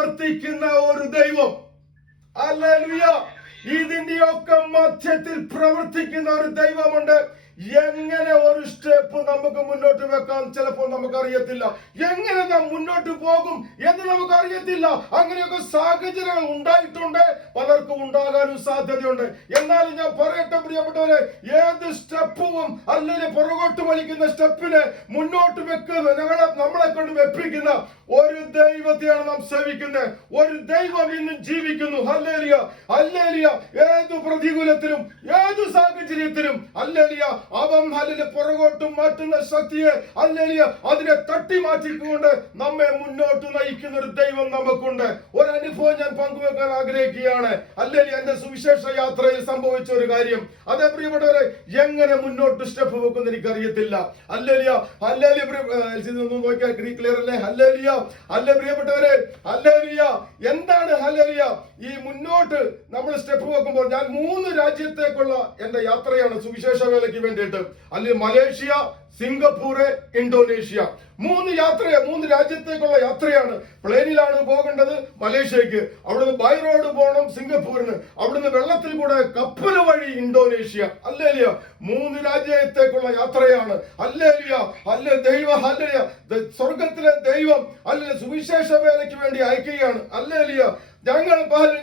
പ്രവർത്തിക്കുന്ന ഒരു ദൈവം. ഹല്ലേലൂയ. ഇതിന്റെയൊക്കെ മധ്യത്തിൽ പ്രവർത്തിക്കുന്ന ഒരു ദൈവമുണ്ട്. എങ്ങനെ ഒരു സ്റ്റെപ്പ് നമുക്ക് മുന്നോട്ട് വെക്കാം ചിലപ്പോൾ നമുക്കറിയത്തില്ല. എങ്ങനെ നാം മുന്നോട്ട് പോകും എന്ന് നമുക്കറിയത്തില്ല. അങ്ങനെയൊക്കെ സാഹചര്യങ്ങൾ ഉണ്ടായിട്ടുണ്ട്, പലർക്കും ഉണ്ടാകാനും സാധ്യതയുണ്ട്. എന്നാലും ഞാൻ പറയട്ടെ പ്രിയപ്പെട്ടവരെ, ഏത് സ്റ്റെപ്പും അല്ലെങ്കിൽ പുറകോട്ട് വലിക്കുന്ന സ്റ്റെപ്പിനെ മുന്നോട്ട് വെക്കുന്ന നമ്മളെ കൊണ്ട് വെപ്പിക്കുന്ന ഒരു ദൈവത്തെയാണ് നാം സേവിക്കുന്നത്. ഒരു ദൈവം ഇന്നും ജീവിക്കുന്നു. Hallelujah, hallelujah. ഏതു പ്രതികൂലത്തിലും ഏതു സാഹചര്യത്തിലും ഹല്ലേലൂയ അവൻ ഹല്ലേലൂയ പുറകോട്ട് മാറ്റുന്ന ശക്തിയെ ഹല്ലേലൂയ അതിനെ തട്ടി മാറ്റിക്കൊണ്ട് നമ്മെ മുന്നോട്ട് നയിക്കുന്ന ഒരു ദൈവം നമുക്കുണ്ട്. ഒരു അനുഭവം ഞാൻ പങ്കുവെക്കാൻ ആഗ്രഹിക്കുകയാണ്. ഹല്ലേലൂയ. എന്റെ സുവിശേഷ യാത്രയിൽ സംഭവിച്ച ഒരു കാര്യം. അതേ പ്രിയപ്പെട്ടവരെ, എങ്ങനെ മുന്നോട്ട് സ്റ്റെപ്പ് വെക്കുന്ന എനിക്കറിയത്തില്ല. Hallelujah, hallelujah. നോക്കിയാൽ ക്ലിയർ അല്ലേ? Hallelujah, hallelujah. പ്രിയപ്പെട്ടവരെ, ഹല്ലേലൂയ. എന്താണ് ഹല്ലേലൂയ? ഈ മുന്നോട്ട് നമ്മൾ സ്റ്റെപ്പ് വെക്കുമ്പോൾ ഞാൻ 3 രാജ്യത്തേക്കുള്ള എന്റെ യാത്രയാണ് സുവിശേഷ വേലയ്ക്ക് വേണ്ടിയിട്ട്. അല്ലെങ്കിൽ മലേഷ്യ, സിംഗപ്പൂർ, ഇന്തോനേഷ്യ. 3 രാജ്യത്തേക്കുള്ള യാത്രയാണ്. പ്ലെയിനിലാണ് പോകേണ്ടത് മലേഷ്യക്ക്, അവിടുന്ന് ബൈ റോഡ് പോകണം സിംഗപ്പൂരിന്, അവിടുന്ന് വെള്ളത്തിൽ കൂടെ കപ്പൽ വഴി ഇന്തോനേഷ്യ. ഹല്ലേലൂയ. 3 രാജ്യത്തേക്കുള്ള യാത്രയാണ്. Hallelujah, hallelujah. ദൈവം ഹല്ലേലൂയ, സ്വർഗത്തിലെ ദൈവം ഹല്ലേലൂയ സുവിശേഷ വേലയ്ക്ക് വേണ്ടി അയക്കുകയാണ്. ഹല്ലേലൂയ.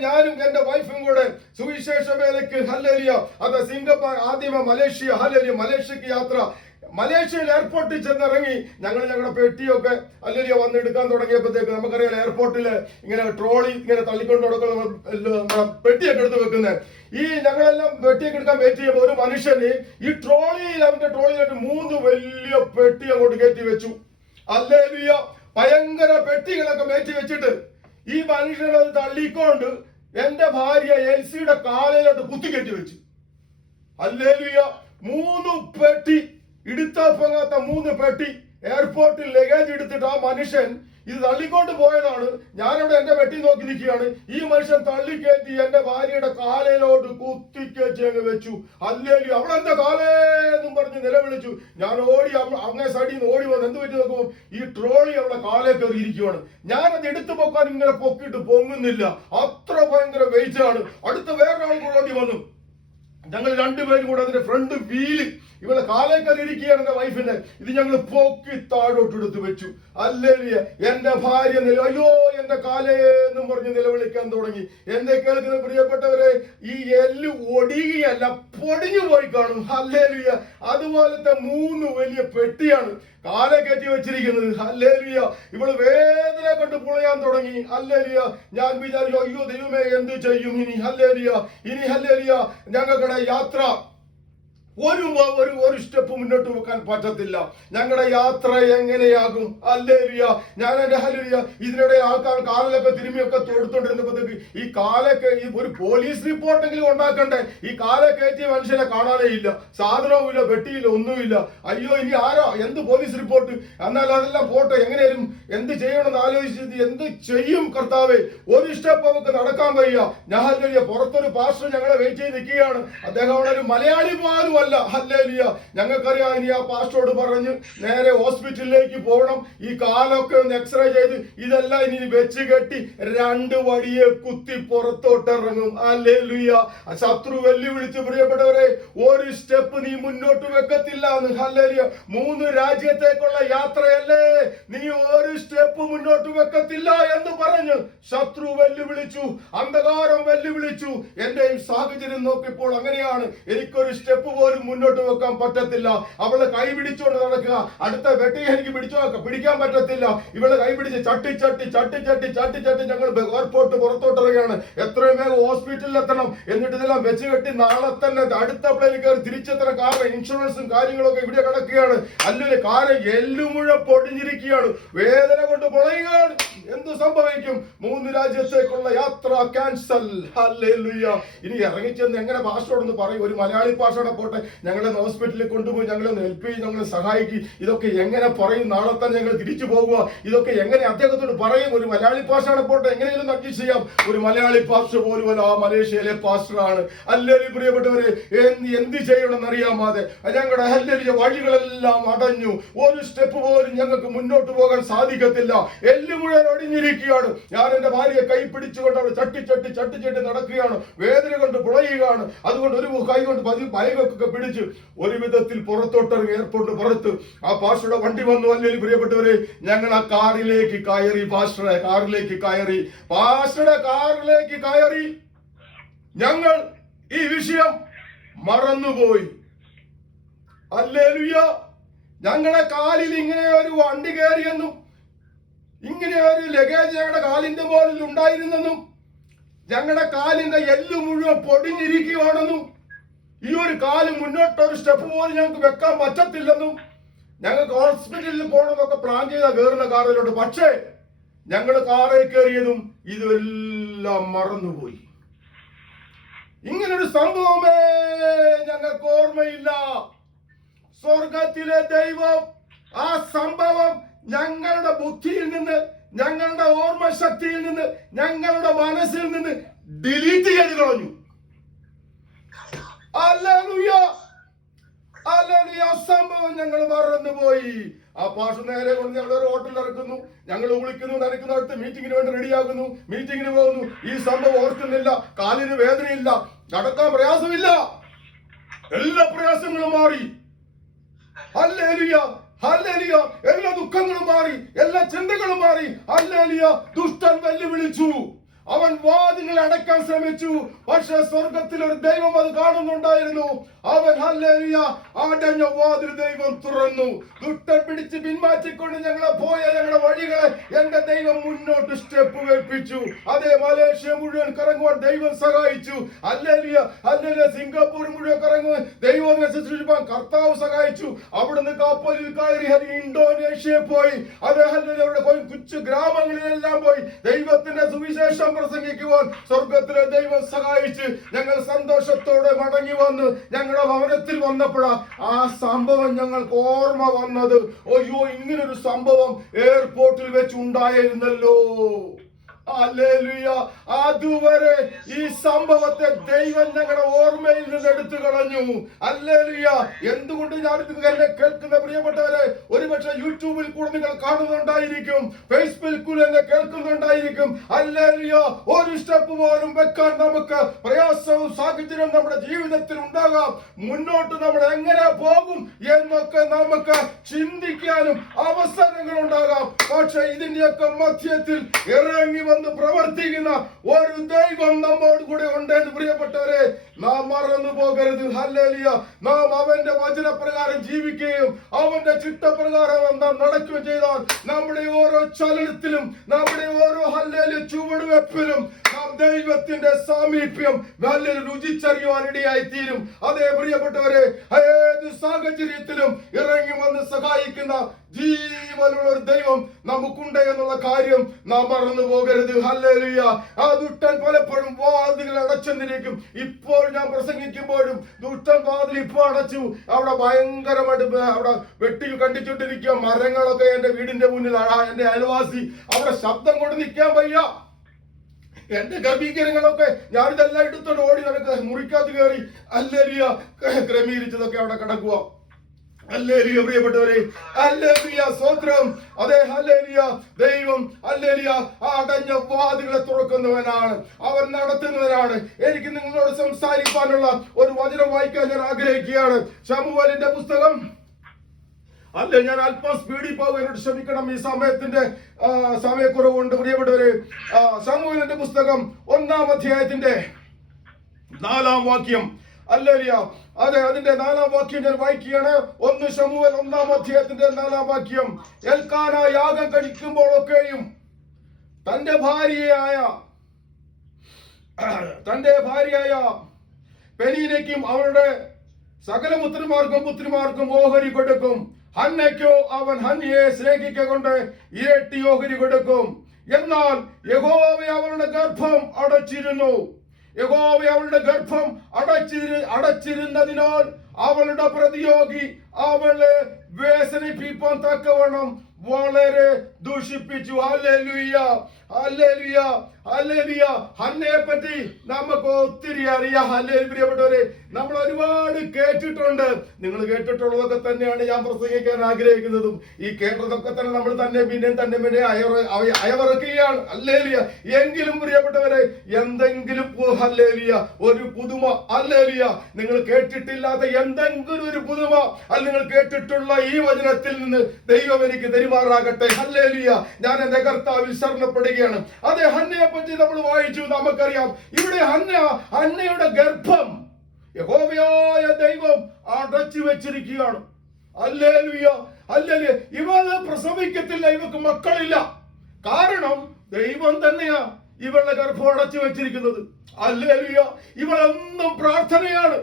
ഞാനും എന്റെ വൈഫും കൂടെ സുവിശേഷ വേലയ്ക്ക് ഹല്ലേലൂയ അത് സിംഗപ്പൂർ, ആദ്യമേ മലേഷ്യ. ഹല്ലേലൂയ. മലേഷ്യക്ക് യാത്ര. മലേഷ്യയിൽ എയർപോർട്ടിൽ ചെന്നിറങ്ങി ഞങ്ങളുടെ പെട്ടിയൊക്കെ ഹല്ലേലൂയ വന്ന് എടുക്കാൻ തുടങ്ങിയപ്പോഴത്തേക്ക് നമുക്കറിയാം എയർപോർട്ടിൽ ഇങ്ങനെ ട്രോളി ഇങ്ങനെ തള്ളിക്കൊണ്ട് നടക്കുന്ന പെട്ടിയൊക്കെ എടുത്ത് വെക്കുന്നത്. ഈ ഞങ്ങളെല്ലാം പെട്ടിയൊക്കെ എടുക്കാൻ വെയിറ്റ് ചെയ്യുമ്പോൾ ഒരു മനുഷ്യന് ഈ അവന്റെ ട്രോളിയിലായിട്ട് 3 വലിയ പെട്ടി അങ്ങോട്ട് കയറ്റി വെച്ചു. ഹല്ലേലൂയ. ഭയങ്കര പെട്ടികളൊക്കെ കയറ്റി വെച്ചിട്ട് ഈ മനുഷ്യനത് തള്ളിക്കൊണ്ട് എന്റെ ഭാര്യ എൽസിയുടെ കാലയിലോട്ട് കുത്തിക്കയറ്റി വെച്ചു. ഹല്ലേലൂയ. 3 പെട്ടി, എടുത്താ പോകാത്ത 3 പെട്ടി എയർപോർട്ടിൽ ലഗേജ് എടുത്തിട്ട് ആ മനുഷ്യൻ ഇത് തള്ളിക്കൊണ്ട് പോയതാണ്. ഞാനിവിടെ എന്റെ പെട്ടി നോക്കി നിൽക്കുകയാണ്. ഈ മനുഷ്യൻ തള്ളിക്കയറ്റി എന്റെ ഭാര്യയുടെ കാലയിലോട്ട് കുത്തിക്കയറ്റി അങ്ങ് വെച്ചു. ഹല്ലേലൂയ. അവളെന്റെ കാലേന്നും പറഞ്ഞ് നിലവിളിച്ചു. ഞാൻ ഓടി അങ്ങേ സൈഡിൽ നിന്ന് ഓടി വന്ന് എന്ത് പറ്റി നോക്കുമ്പോൾ ഈ ട്രോളി അവളെ കാലേ കയറി ഇരിക്കുവാണ്. ഞാനത് എടുത്തു പൊക്കാൻ ഇങ്ങനെ പൊക്കിയിട്ട് പൊങ്ങുന്നില്ല, അത്ര ഭയങ്കര വെയിറ്റ് ആണ്. അടുത്ത വേറൊരാൾ കൂടെ ഓടി വന്നു. ഞങ്ങൾ 2 പേരും കൂടെ അതിന്റെ ഫ്രണ്ട് വീല് ഇവളെ കാലേ കയറി ഇരിക്കുകയാണ് എന്റെ വൈഫിന്റെ. ഇത് ഞങ്ങൾ പൊക്കി താഴോട്ട് എടുത്ത് വെച്ചു. ഹല്ലേലൂയ. എന്റെ ഭാര്യ അയ്യോ എന്റെ കാലേന്നും പറഞ്ഞ് നിലവിളിക്കാൻ തുടങ്ങി. എന്നെ കേൾക്കുന്ന പ്രിയപ്പെട്ടവരെ, ഈ എല്ല് ഒടിയുകയല്ല, പൊടിഞ്ഞു പോയി കാണും. ഹല്ലേലൂയ. അതുപോലത്തെ 3 വലിയ പെട്ടിയാണ് കാലെ കയറ്റി വെച്ചിരിക്കുന്നത്. ഹല്ലേലൂയ. ഇവള് വേദന കൊണ്ട് പുളയാൻ തുടങ്ങി. ഹല്ലേലൂയ. ഞാൻ വിചാരിച്ചു അയ്യോ ദൈവമേ എന്ത് ചെയ്യും ഇനി. ഹല്ലേലൂയ. ഹല്ലേലൂയ ഞങ്ങളുടെ യാത്ര ഒരു സ്റ്റെപ്പ് മുന്നോട്ട് വെക്കാൻ പറ്റത്തില്ല. ഞങ്ങളുടെ യാത്ര എങ്ങനെയാകും? ഹല്ലേലൂയ. ഞാൻ എന്റെ ഹല്ലേലൂയ ഇതിനിടെ ആൾക്കാർ കാലിലൊക്കെ തിരുമ്മിയൊക്കെ തൊടുത്തോണ്ടിരുന്നപ്പോഴത്തേക്ക് ഈ കാലൊക്കെ ഒരു പോലീസ് റിപ്പോർട്ടെങ്കിലും ഉണ്ടാക്കണ്ടേ. ഈ കാലെ കയറ്റിയ മനുഷ്യനെ കാണാനേ ഇല്ല, സാധനവും ഇല്ല, പെട്ടിയില്ല, ഒന്നുമില്ല. അയ്യോ ഇനി ആരോ എന്ത് പോലീസ് റിപ്പോർട്ട്? എന്നാൽ അതെല്ലാം പോട്ടെ, എങ്ങനെയും എന്ത് ചെയ്യണമെന്ന് ആലോചിച്ചത് എന്ത് ചെയ്യും കർത്താവേ. ഒരു സ്റ്റെപ്പ് നമുക്ക് നടക്കാൻ വയ്യ. ഞാൻ ഹല്ലേലൂയ. പുറത്തൊരു പാസ്റ്റർ ഞങ്ങളെ വെയിറ്റ് ചെയ്ത് നിൽക്കുകയാണ്. അദ്ദേഹം അവിടെ ഒരു മലയാളി പോലും ഹല്ലേലൂയ. ഞങ്ങൾക്കറിയാം. ഇനി ആ പാസ്റ്ററോട് പറഞ്ഞ് നേരെ ഹോസ്പിറ്റലിലേക്ക് പോകണം. ഈ കാലൊക്കെ ഒന്ന് എക്സ്റേ ചെയ്ത് ഇതെല്ലാം ഇനി വെച്ച് കെട്ടി 2 വടിയെ കുത്തി പുറത്തോട്ടിറങ്ങും. ഹല്ലേലൂയ. ശത്രു വെല്ലുവിളിച്ച് പ്രിയപ്പെട്ടവരെ, ഒരു സ്റ്റെപ്പ് നീ മുന്നോട്ട് വെക്കത്തില്ല. ഹല്ലേലൂയ. 3 രാജ്യത്തേക്കുള്ള യാത്രയല്ലേ, നീ ഒരു സ്റ്റെപ്പ് മുന്നോട്ട് വെക്കത്തില്ല എന്ന് പറഞ്ഞ് ശത്രു വെല്ലുവിളിച്ചു, അന്ധകാരം വെല്ലുവിളിച്ചു. എന്റെ ഈ സാഹചര്യം നോക്കിയപ്പോൾ അങ്ങനെയാണ്. എനിക്കൊരു സ്റ്റെപ്പ് പോലും മുന്നോട്ട് വെക്കാൻ പറ്റത്തില്ല. അവളെ കൈ പിടിച്ചോണ്ട് നടക്കുക. അടുത്ത വെട്ടി എനിക്ക് പിടിക്കാൻ പറ്റത്തില്ല. ഇവളെ കൈ പിടിച്ച് ചട്ടി ഞങ്ങൾ എയർപോർട്ട് പുറത്തോട്ടിറങ്ങുകയാണ്. എത്രയും വേഗം ഹോസ്പിറ്റലിൽ എത്തണം. എന്നിട്ട് ഇതെല്ലാം വെച്ച് കെട്ടി നാളെ തന്നെ അടുത്ത പ്ലെയിനിൽ കയറി തിരിച്ചെത്തണം. കാരണം ഇൻഷുറൻസും കാര്യങ്ങളൊക്കെ ഇവിടെ കിടക്കുകയാണ്. അല്ലെങ്കിൽ കാര്യം എല്ലുമുഴ പൊടിഞ്ഞിരിക്കുകയാണ്, വേദന കൊണ്ട് പൊളയുകയാണ്. എന്ത് സംഭവിക്കും? 3 രാജ്യത്തേക്കുള്ള യാത്ര ക്യാൻസൽ. ഹല്ലേലൂയ. ഇനി ഇറങ്ങിച്ചെന്ന് എങ്ങനെ പാസ്റ്ററോടൊന്ന് പറയും? ഒരു മലയാളി പാസ്റ്ററുടെ പോട്ടെ, ഞങ്ങളെ ഹോസ്പിറ്റലിൽ കൊണ്ടുപോയി ഞങ്ങളെ ഹെൽപ്പ് ചെയ്യും, ഞങ്ങളെ സഹായിക്കും. ഇതൊക്കെ എങ്ങനെ പറയും? നാളെ തന്നെ ഞങ്ങൾ തിരിച്ചു പോകുക. ഇതൊക്കെ എങ്ങനെ അദ്ദേഹത്തോട് പറയും? ഒരു മലയാളി പാസ്റ്ററുടെ പോട്ടെ, എങ്ങനെയും അഡ്ജസ്റ്റ് ചെയ്യാം. ഒരു മലയാളി പാസ്റ്റർ പോലും ആ മലേഷ്യയിലെ പാസ്റ്ററാണ്. ഹല്ലേലൂയ. പ്രിയപ്പെട്ടവരെ, എന്ത് ചെയ്യണമെന്ന് അറിയാമാതെ ഞങ്ങളുടെ ഹല്ലേലൂയ വഴികളെല്ലാം അടഞ്ഞു. ഒരു സ്റ്റെപ്പ് പോലും ഞങ്ങൾക്ക് മുന്നോട്ട് പോകാൻ സാധിക്കത്തില്ല. എല്ല് മുഴുവൻ ഒടിഞ്ഞിരിക്കുകയാണ്. ഞാൻ എന്റെ ഭാര്യയെ കൈ പിടിച്ചുകൊണ്ട് അവിടെ ചട്ടി നടക്കുകയാണ്. വേദന കൊണ്ട് പുളയുകയാണ്. അതുകൊണ്ട് ഒരു കൈ കൊണ്ട് ബൈക്കൊക്കെ പിടിച്ച് ഒരു വിധത്തിൽ പുറത്തോട്ടിറങ്ങി എയർപോർട്ട് പുറത്ത് ആ പാസ്റ്ററുടെ വണ്ടി വന്നു. അല്ലെങ്കിൽ പ്രിയപ്പെട്ടവരെ, ഞങ്ങൾ ആ കാറിലേക്ക് കയറി. പാസ്റ്ററുടെ കാറിലേക്ക് കയറി. ഞങ്ങൾ ഈ വിഷയം മറന്നുപോയി. ഹല്ലേലൂയ. ഞങ്ങളുടെ കാലിൽ ഇങ്ങനെ ഒരു വണ്ടി കയറിയെന്നും ഇങ്ങനെ ഒരു ലഗേജ് ഞങ്ങളുടെ കാലിന്റെ മുകളിൽ ഉണ്ടായിരുന്നെന്നും ഞങ്ങളുടെ കാലിന്റെ എല്ല് മുഴുവൻ പൊടിഞ്ഞിരിക്കുകയാണെന്നും ഈ ഒരു കാല് മുന്നോട്ടൊരു സ്റ്റെപ്പ് പോലും ഞങ്ങൾക്ക് വെക്കാൻ പറ്റത്തില്ലെന്നും ഞങ്ങൾക്ക് ഹോസ്പിറ്റലിൽ പോകണമെന്നൊക്കെ പ്ലാൻ ചെയ്താ കയറുന്ന കാറിലോട്ട്. പക്ഷേ ഞങ്ങൾ കാറിൽ കയറിയതും ഇതെല്ലാം മറന്നുപോയി. ഇങ്ങനൊരു സംഭവമേ ഞങ്ങൾക്ക് ഓർമ്മയില്ല. സ്വർഗത്തിലെ ദൈവം ആ സംഭവം ഞങ്ങളുടെ ബുദ്ധിയിൽ നിന്ന്, ഞങ്ങളുടെ ഓർമ്മശക്തിയിൽ നിന്ന്, ഞങ്ങളുടെ മനസ്സിൽ നിന്ന് ഡിലീറ്റ് ചെയ്ത് കളഞ്ഞു. ഹല്ലേലൂയ. സംഭവം ഞങ്ങൾ മറന്നുപോയി. ആ പാഷ നേരെ കൊണ്ട് ഞങ്ങൾ ഒരു ഹോട്ടലിൽ ഇറക്കുന്നു. ഞങ്ങൾ വിളിക്കുന്നു, നനയ്ക്കുന്നു, അടുത്ത് മീറ്റിങ്ങിന് വേണ്ടി റെഡിയാകുന്നു. മീറ്റിങ്ങിന് പോകുന്നു. ഈ സംഭവം ഓർക്കുന്നില്ല. കാലിന് വേദനയില്ല, നടക്കാൻ പ്രയാസമില്ല, എല്ലാ പ്രയാസങ്ങളും മാറി. ഹല്ലേലൂയ. എല്ലാ ദുഃഖങ്ങളും മാറി, എല്ലാ ചിന്തകളും മാറി. ഹല്ലേലൂയ. ദുഷ്ടൻ വെല്ലുവിളിച്ചു, അവൻ വാതിലുകൾ അടയ്ക്കാൻ ശ്രമിച്ചു. പക്ഷെ സ്വർഗത്തിൽ ഒരു ദൈവം അത് കാണുന്നുണ്ടായിരുന്നു. അവൻ ഹല്ലേലൂയ അടഞ്ഞ വാതിൽ ദൈവം തുറന്നു. ദുഷ്ടൻ പിടിച്ച് പിന്മാറ്റിക്കൊണ്ട് ഞങ്ങളുടെ വഴികളെ എന്റെ ദൈവം മുന്നോട്ട് സ്റ്റെപ്പ് വെപ്പിച്ചു. അതേ മലേഷ്യ മുഴുവൻ കറങ്ങുവാൻ ദൈവം സഹായിച്ചു. ഹല്ലേലൂയ. സിംഗപ്പൂർ മുഴുവൻ കറങ്ങുവാൻ ദൈവത്തിനെ ശുശ്രൂഷിപ്പാൻ കർത്താവ് സഹായിച്ചു. അവിടുന്ന് കപ്പലിൽ കയറി ഇന്തോനേഷ്യയിൽ പോയി. അതേ ഹല്ലേലൂയ കൊച്ചു ഗ്രാമങ്ങളിലെല്ലാം പോയി ദൈവത്തിന്റെ സുവിശേഷം പ്രസംഗിക്കുവാൻ സ്വർഗത്തിലെ ദൈവം സഹായിച്ച് ഞങ്ങൾ സന്തോഷത്തോടെ മടങ്ങി വന്ന് ഞങ്ങളുടെ ഭവനത്തിൽ വന്നപ്പോഴാ ആ സംഭവം ഞങ്ങൾക്ക് ഓർമ്മ വന്നത്. അയ്യോ, ഇങ്ങനൊരു സംഭവം എയർപോർട്ടിൽ വെച്ച് ഉണ്ടായിരുന്നല്ലോ. ഹല്ലേലൂയ. അതുവരെ ഈ സംഭവത്തെ ദൈവം ഞങ്ങളുടെ ഓർമ്മയിൽ നിന്ന് എടുത്തു കളഞ്ഞു. ഹല്ലേലൂയ. എന്തുകൊണ്ട് ഞാൻ എന്നെ കേൾക്കുന്ന പ്രിയപ്പെട്ടവരെ, ഒരുപക്ഷെ യൂട്യൂബിൽ കൂടെ നിങ്ങൾ കാണുന്നുണ്ടായിരിക്കും, ഫേസ്ബുക്കിൽ എന്നെ കേൾക്കുന്നുണ്ടായിരിക്കും. ഹല്ലേലൂയ. ഒരു സ്റ്റെപ്പ് പോലും വെക്കാൻ നമുക്ക് പ്രയാസവും സാഹചര്യവും നമ്മുടെ ജീവിതത്തിൽ ഉണ്ടാകാം. മുന്നോട്ട് നമ്മൾ എങ്ങനെ പോകും എന്നൊക്കെ നമുക്ക് ചിന്തിക്കാനും അവസരങ്ങൾ ഉണ്ടാകാം. പക്ഷെ ഇതിന്റെയൊക്കെ മധ്യത്തിൽ ഇറങ്ങി പ്രവർത്തിക്കുന്ന ഒരു ദൈവം നമ്മോട് കൂടെ ഉണ്ടെന്ന് പ്രിയപ്പെട്ടവരെ നാം മറന്നു പോകരുത്. ഹല്ലേലൂയ. നാം അവന്റെ വചനപ്രകാരം ജീവിക്കുകയും അവന്റെ ചിട്ടപ്രകാരം നാം നടക്കുകയും ചെയ്താൽ നമ്മുടെ ഓരോ ചലനത്തിലും, നമ്മുടെ ഓരോ ഹല്ലേലൂയ ചുവടുവെപ്പിലും നാം ദൈവത്തിന്റെ സാമീപ്യം നല്ല രുചിച്ചറിയുവാൻ ഇടയായി തീരും. അതേ പ്രിയപ്പെട്ടവരെ, ഏത് സാഹചര്യത്തിലും ഇറങ്ങി വന്ന് സഹായിക്കുന്ന ജീവനുള്ള ഒരു ദൈവം നമുക്കുണ്ട് എന്നുള്ള കാര്യം നാം മറന്നു പോകരുത്. ഹല്ലേലൂയ. ആ ദുഷ്ടൻ പലപ്പോഴും വാതിലുകൾ അടച്ചെന്നിരിക്കും. ഇപ്പോൾ ഞാൻ പ്രസംഗിക്കുമ്പോഴും ദുഷ്ടൻ വാതിൽ ഇപ്പൊ അടച്ചു. അവിടെ ഭയങ്കരമായിട്ട് അവിടെ വെട്ടി കണ്ടിച്ചോണ്ടിരിക്കുക. മരങ്ങളൊക്കെ എന്റെ വീടിന്റെ മുന്നിൽ, എന്റെ അയൽവാസി അവിടെ ശബ്ദം കൊണ്ട് നിൽക്കാൻ വയ്യ. എന്റെ ഗർഭീകരങ്ങളൊക്കെ ഞാനിതെല്ലാം എടുത്തോണ്ട് ഓടി നടക്കുക, മുറിക്കാത്ത കയറി ഹല്ലേലൂയ ക്രമീകരിച്ചതൊക്കെ അവിടെ കിടക്കുക. ഹല്ലേലൂയ പ്രിയപ്പെട്ടവരെ, ഹല്ലേലൂയ സ്തോത്രം. അതേ ഹല്ലേലൂയ. ദൈവം ഹല്ലേലൂയ അടഞ്ഞ വാതിലുകളെ തുറക്കുന്നവനാണ്, അവൻ നടത്തുന്നവനാണ്. എനിക്ക് നിങ്ങളോട് സംസാരിക്കാനുള്ള ഒരു വചനം വായിക്കാൻ ഞാൻ ആഗ്രഹിക്കുകയാണ്. ശമൂവേലിന്റെ പുസ്തകം. അല്ലേ, ഞാൻ അല്പം സ്പീഡിൽ പോകും, എന്നോട് ക്ഷമിക്കണം, ഈ സമയക്കുറവുണ്ട് പ്രിയപ്പെട്ടവരെ. ശമൂവേലിന്റെ പുസ്തകം 1-ാം അധ്യായത്തിന്റെ 4-ാം വാക്യം. ഹല്ലേലൂയ. അതെ, അതിന്റെ 4-ാം വാക്യം ഞാൻ വായിക്കുകയാണ്. 1 ശമൂവേൽ 1-ാം അധ്യായത്തിന്റെ 4-ാം വാക്യം. എൽക്കാന യാഗം കഴിക്കുമ്പോഴൊക്കെയും തന്റെ ഭാര്യയായ പെനീനയ്ക്കും അവരുടെ സകല പുത്രിമാർക്കും ഓഹരി കൊടുക്കും. ഹന്നയ്ക്കോ അവൻ ഹന്നയെ സ്നേഹിക്കൊണ്ട് ഇരട്ടി ഓഹരി കൊടുക്കും. എന്നാൽ യഹോവ അവളുടെ ഗർഭം അടച്ചിരുന്നു. യഹോവ അവളുടെ ഗർഭം അടച്ചിരുന്നതിനാൽ അവളുടെ പ്രതിയോഗി അവളെ വേദനിപ്പിക്കാൻ തക്കവണ്ണം വളരെ ദൂഷിപ്പിച്ചു. ഹല്ലേലൂയ. ഹല്ലേലൂയ. ഹല്ലേലൂയ. ഹന്നയെ പറ്റി നമുക്ക് ഒത്തിരി അറിയാം. ഹല്ലേലൂയ പ്രിയപ്പെട്ടവരെ, നമ്മൾ ഒരുപാട് കേട്ടിട്ടുണ്ട്. നിങ്ങൾ കേട്ടിട്ടുള്ളതൊക്കെ തന്നെയാണ് ഞാൻ പ്രസംഗിക്കാൻ ആഗ്രഹിക്കുന്നതും. ഈ കേട്ടതൊക്കെ തന്നെ നമ്മൾ തന്നെ പിന്നെ അയവിറക്കുകയാണ്. ഹല്ലേലൂയ. എങ്കിലും പ്രിയപ്പെട്ടവരെ, എന്തെങ്കിലും ഹല്ലേലൂയ ഒരു പുതുമ, ഹല്ലേലൂയ, നിങ്ങൾ കേട്ടിട്ടില്ലാത്ത എന്തെങ്കിലും ഒരു പുതുമ നിങ്ങൾ കേട്ടിട്ടുള്ള ഈ വചനത്തിൽ നിന്ന് ദൈവം എനിക്ക് തരുമാറാകട്ടെ. ഹല്ലേലൂയ. ഞാൻ എന്റെ കർത്താവിൽ ശരണപ്പെടുകയാണ്. അതേ, ഹന്നയെ പറ്റി നമ്മൾ വായിച്ചു, നമുക്കറിയാം. ഇവിടെ ഹന്നയുടെ ഗർഭം യഹോവയായ ദൈവം അടച്ചു വെച്ചിരിക്കുകയാണ്. Hallelujah, hallelujah. ഇവള് പ്രസവിക്കത്തില്ല, ഇവക്ക് മക്കളില്ല. കാരണം ദൈവം തന്നെയാ ഇവളുടെ ഗർഭം അടച്ചു വെച്ചിരിക്കുന്നത്. ഹല്ലേലൂയ. ഇവളെന്നും പ്രാർത്ഥനയാണ്,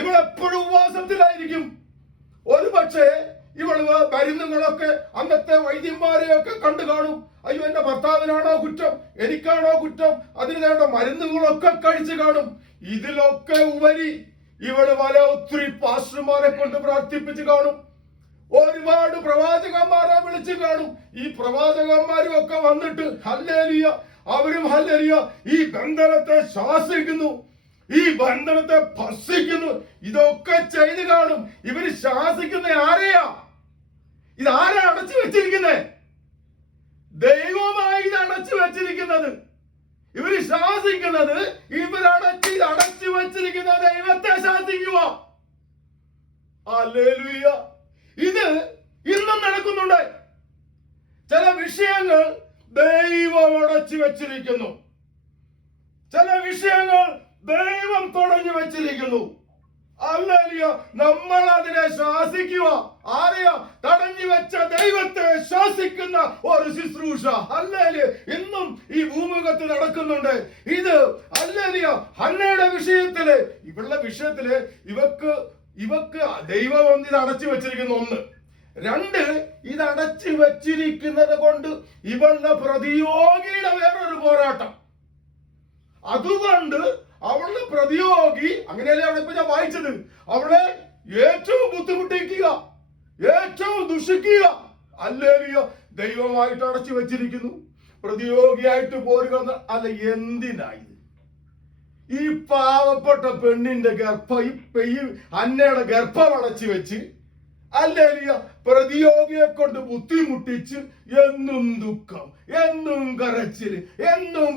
ഇവളെപ്പോഴും ഉപവാസത്തിലായിരിക്കും. ഒരു പക്ഷേ ഇവള് മരുന്നുകളൊക്കെ അന്നത്തെ വൈദ്യന്മാരെയൊക്കെ കണ്ടു കാണും. അയ്യോ, എന്റെ ഭർത്താവിനാണോ കുറ്റം, എനിക്കാണോ കുറ്റം, അതിന് വേണ്ട മരുന്നുകളൊക്കെ കഴിച്ചു കാണും. ഇതിലൊക്കെ ഉപരി ഇവള് ഒത്തിരി പാസ്റ്റർമാരെ കൊണ്ട് പ്രാർത്ഥിപ്പിച്ച് കാണും. ഒരുപാട് പ്രവാചകന്മാരെ വിളിച്ചു കാണും. ഈ പ്രവാചകന്മാരും ഒക്കെ വന്നിട്ട് ഹല്ലേലൂയ, അവരും ഹല്ലേലൂയ ഈ ബന്ധനത്തെ ശാസിക്കുന്നു, ഈ ബന്ധനത്തെ ഭർഷിക്കുന്നു. ഇതൊക്കെ ചെയ്ത് കാണും. ഇവര് ശാസിക്കുന്ന ആരെയാ? ഇതാരാ അടച്ചു വെച്ചിരിക്കുന്നത്? ദൈവമായി ഇത് അടച്ചു വെച്ചിരിക്കുന്നത്. ഇവര് ശാസിക്കുന്നത്, അടച്ചു വെച്ചിരിക്കുന്ന ദൈവത്തെ ശാസിക്കുക. ഹല്ലേലൂയ. ഇത് ഇന്നും നടക്കുന്നുണ്ട്. ചില വിഷയങ്ങൾ ദൈവം അടച്ചു വെച്ചിരിക്കുന്നു, ചില വിഷയങ്ങൾ ദൈവം തുടങ്ങി വെച്ചിരിക്കുന്നു. ഹല്ലേലൂയ. നമ്മൾ അതിനെ ശാസിക്കുക. ആരെയാ? തടഞ്ഞു വെച്ച ദൈവത്തെ ശാസിക്കുന്ന ഒരു ശുശ്രൂഷ ഹല്ലേലൂയ ഇന്നും ഈ ഭൂമുഖത്ത് നടക്കുന്നുണ്ട്. ഇത് ഹല്ലേലൂയ ഹന്നയുടെ വിഷയത്തില്, ഇവളുടെ വിഷയത്തില് ഇവക്ക് ദൈവം ഇത് അടച്ചു വെച്ചിരിക്കുന്നു. ഒന്ന്. രണ്ട്, ഇത് അടച്ചു വെച്ചിരിക്കുന്നത് കൊണ്ട് ഇവളുടെ പ്രതിയോഗിയുടെ വേറൊരു പോരാട്ടം. അതുകൊണ്ട് അവളുടെ പ്രതിയോഗി, അങ്ങനെയല്ലേ അവിടെ ഇപ്പൊ ഞാൻ വായിച്ചത്, അവളെ ഏറ്റവും ബുദ്ധിമുട്ടിക്കുക, ഏറ്റവും ദുഷിക്കുക. ഹല്ലേലൂയ. ദൈവമായിട്ട് അടച്ചു വെച്ചിരിക്കുന്നു, പ്രതിയോഗിയായിട്ട് പോരുക. അല്ല, എന്തിനായി ഈ പാവപ്പെട്ട പെണ്ണിന്റെ ഹന്നയുടെ ഗർഭം അടച്ചു വെച്ച് ഹല്ലേലൂയ പ്രതിയോഗിയെ കൊണ്ട് ബുദ്ധിമുട്ടിച്ച് എന്നും ദുഃഖം, എന്നും കരച്ചില്, എന്നും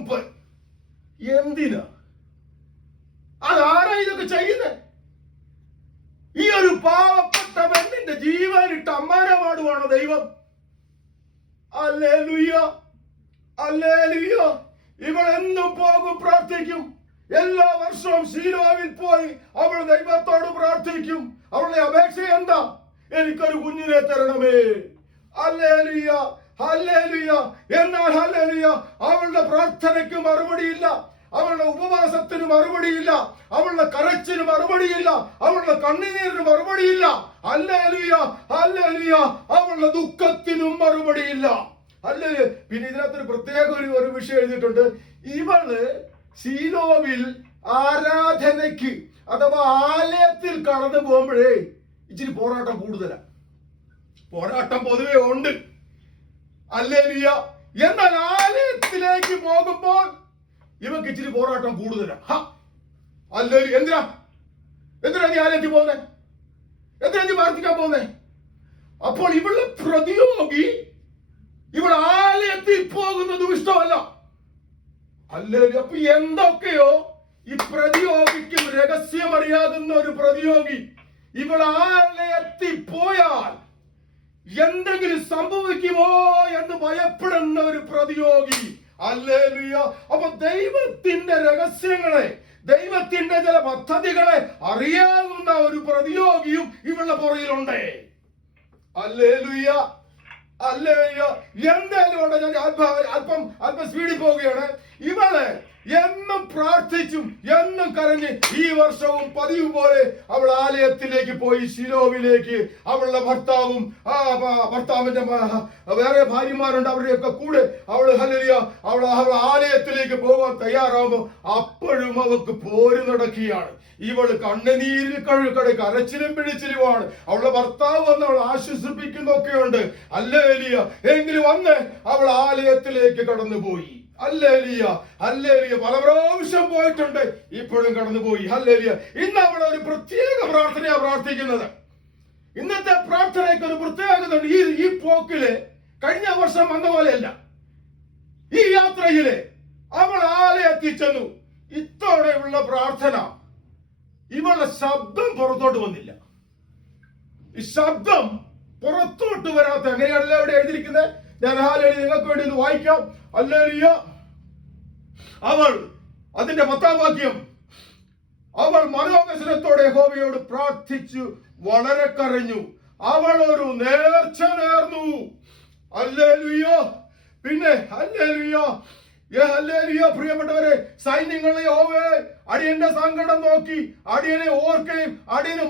എന്തിനാ? അതാരാ ഇതൊക്കെ ചെയ്യുന്നത്? ഈ ഒരു പാവപ്പെട്ട പെണ്ണിന്റെ ജീവനിട്ട് അമ്മാനമാടുവാണോ ദൈവം? Hallelujah, hallelujah. ഇവൾ എന്നും പോകും, പ്രാർത്ഥിക്കും. എല്ലാ വർഷവും ശീലോവിൽ പോയി അവൾ ദൈവത്തോട് പ്രാർത്ഥിക്കും. അവളുടെ അപേക്ഷ എന്താ? എനിക്കൊരു കുഞ്ഞിനെ തരണമേ. Hallelujah, hallelujah. എന്നാൽ ഹല്ലേലൂയ അവളുടെ പ്രാർത്ഥനയ്ക്ക് മറുപടിയില്ല, അവളുടെ ഉപവാസത്തിന് മറുപടിയില്ല, അവളുടെ കരച്ചിന് മറുപടിയില്ല, അവളുടെ കണ്ണുനീരിന് മറുപടിയില്ല. Hallelujah, hallelujah. അവളുടെ ദുഃഖത്തിനും മറുപടിയില്ല. അല്ലേ? പിന്നെ ഇതിനകത്തൊരു പ്രത്യേക ഒരു വിഷയം എഴുതിയിട്ടുണ്ട്. ഇവള് ശീലോവിൽ ആരാധനയ്ക്ക് അഥവാ ആലയത്തിൽ കടന്നു പോകുമ്പോഴേ ഇച്ചിരി പോരാട്ടം കൂടുതലാ. പോരാട്ടം പൊതുവെ ഉണ്ട്. ഹല്ലേലൂയ. എന്നാൽ ആലയത്തിലേക്ക് പോകുമ്പോൾ ഇവക്ക് ഇച്ചിരി പോരാട്ടം കൂടുതലാ. ഹല്ലേലൂയ. എന്തിനാ നീ ആലയത്തിൽ പോകുന്നേ? എന്തിനാ നീ പ്രാർത്ഥിക്കാൻ പോകുന്നേ? അപ്പോൾ ഇവളുടെ പ്രതിയോഗി ഇവൾ ആലയത്തിൽ പോകുന്നതും ഇഷ്ടമല്ല. ഹല്ലേലൂയ. അപ്പൊ എന്തൊക്കെയോ ഈ പ്രതിയോഗിക്കും രഹസ്യമറിയാകുന്ന ഒരു പ്രതിയോഗി ഇവൾ ആലയത്തിൽ പോയാൽ എന്തെങ്കിലും സംഭവിക്കുമോ എന്ന് ഭയപ്പെടുന്ന ഒരു പ്രതിയോഗി. ഹല്ലേലൂയ. അപ്പൊ ദൈവത്തിന്റെ രഹസ്യങ്ങളെ, ദൈവത്തിന്റെ ചില പദ്ധതികളെ അറിയാവുന്ന ഒരു പ്രതിയോഗിയും ഇവളുടെ പുറകിലുണ്ട്. Hallelujah, hallelujah. എന്തായാലും ഞാൻ അല്പം സ്പീഡിൽ പോവുകയാണ്. ഇവളെ എന്നും പ്രാർത്ഥിച്ചും എന്നും കരഞ്ഞ് ഈ വർഷവും പതിവ് പോലെ അവൾ ആലയത്തിലേക്ക് പോയി. ശിലോവിലേക്ക് അവളുടെ ഭർത്താവിന്റെ വേറെ ഭാര്യമാരുണ്ട്, അവരുടെയൊക്കെ കൂടെ അവൾ ഹല്ലേലൂയ അവൾ ആലയത്തിലേക്ക് പോകാൻ തയ്യാറാകുമ്പോൾ അപ്പോഴും അവൾക്ക് പോര് നടക്കുകയാണ്. ഇവള് കണ്ണുനീരിൽ കരച്ചിലും പിടിച്ചിലുമാണ്. അവളുടെ ഭർത്താവ് വന്ന് അവൾ ആശ്വസിപ്പിക്കുന്നൊക്കെയുണ്ട്. ഹല്ലേലൂയ. എങ്കിലും വന്ന് അവൾ ആലയത്തിലേക്ക് കടന്നുപോയി. Hallelujah, hallelujah. പല പ്രാവശ്യം പോയിട്ടുണ്ട്, ഇപ്പോഴും കടന്നുപോയി. ഹല്ലേലൂയ. ഇന്ന് അവിടെ ഒരു പ്രത്യേക പ്രാർത്ഥനയാണ് പ്രാർത്ഥിക്കുന്നത്. ഇന്നത്തെ പ്രാർത്ഥനയ്ക്ക് ഒരു പ്രത്യേകത ഉണ്ട്. ഈ പോക്കില് കഴിഞ്ഞ വർഷം വന്ന പോലെയല്ല. ഈ യാത്രയില് അവൾ ആലയത്തിൽ ചെന്നു. ഇത്തോടെയുള്ള പ്രാർത്ഥന, ഇവളുടെ ശബ്ദം പുറത്തോട്ട് വന്നില്ല. ഈ ശബ്ദം പുറത്തോട്ട് വരാത്ത എങ്ങനെയാണല്ലോ അവിടെ എഴുതിയിരിക്കുന്നത്. ഞാൻ ഹല്ലേലൂയ നിങ്ങൾക്ക് വേണ്ടി ഇത് വായിക്കാം. ഹല്ലേലൂയ. അവൾ അതിന്റെ 10-ാം വാക്യം, അവൾ മനോവ്യസനത്തോടെ യഹോവയോട് പ്രാർത്ഥിച്ചു വളരെ കരഞ്ഞു. അവൾ ഒരു നേർച്ച നേർന്നു. ഹല്ലേലൂയ. പിന്നെ ഹല്ലേലൂയ, ഹല്ലേലൂയ. പ്രിയപ്പെട്ടവരെ, സൈന്യങ്ങളെ യഹോവേ, അടിയന്റെ സങ്കടം നോക്കി അടിയനെ ഓർക്കുകയും അടിയന്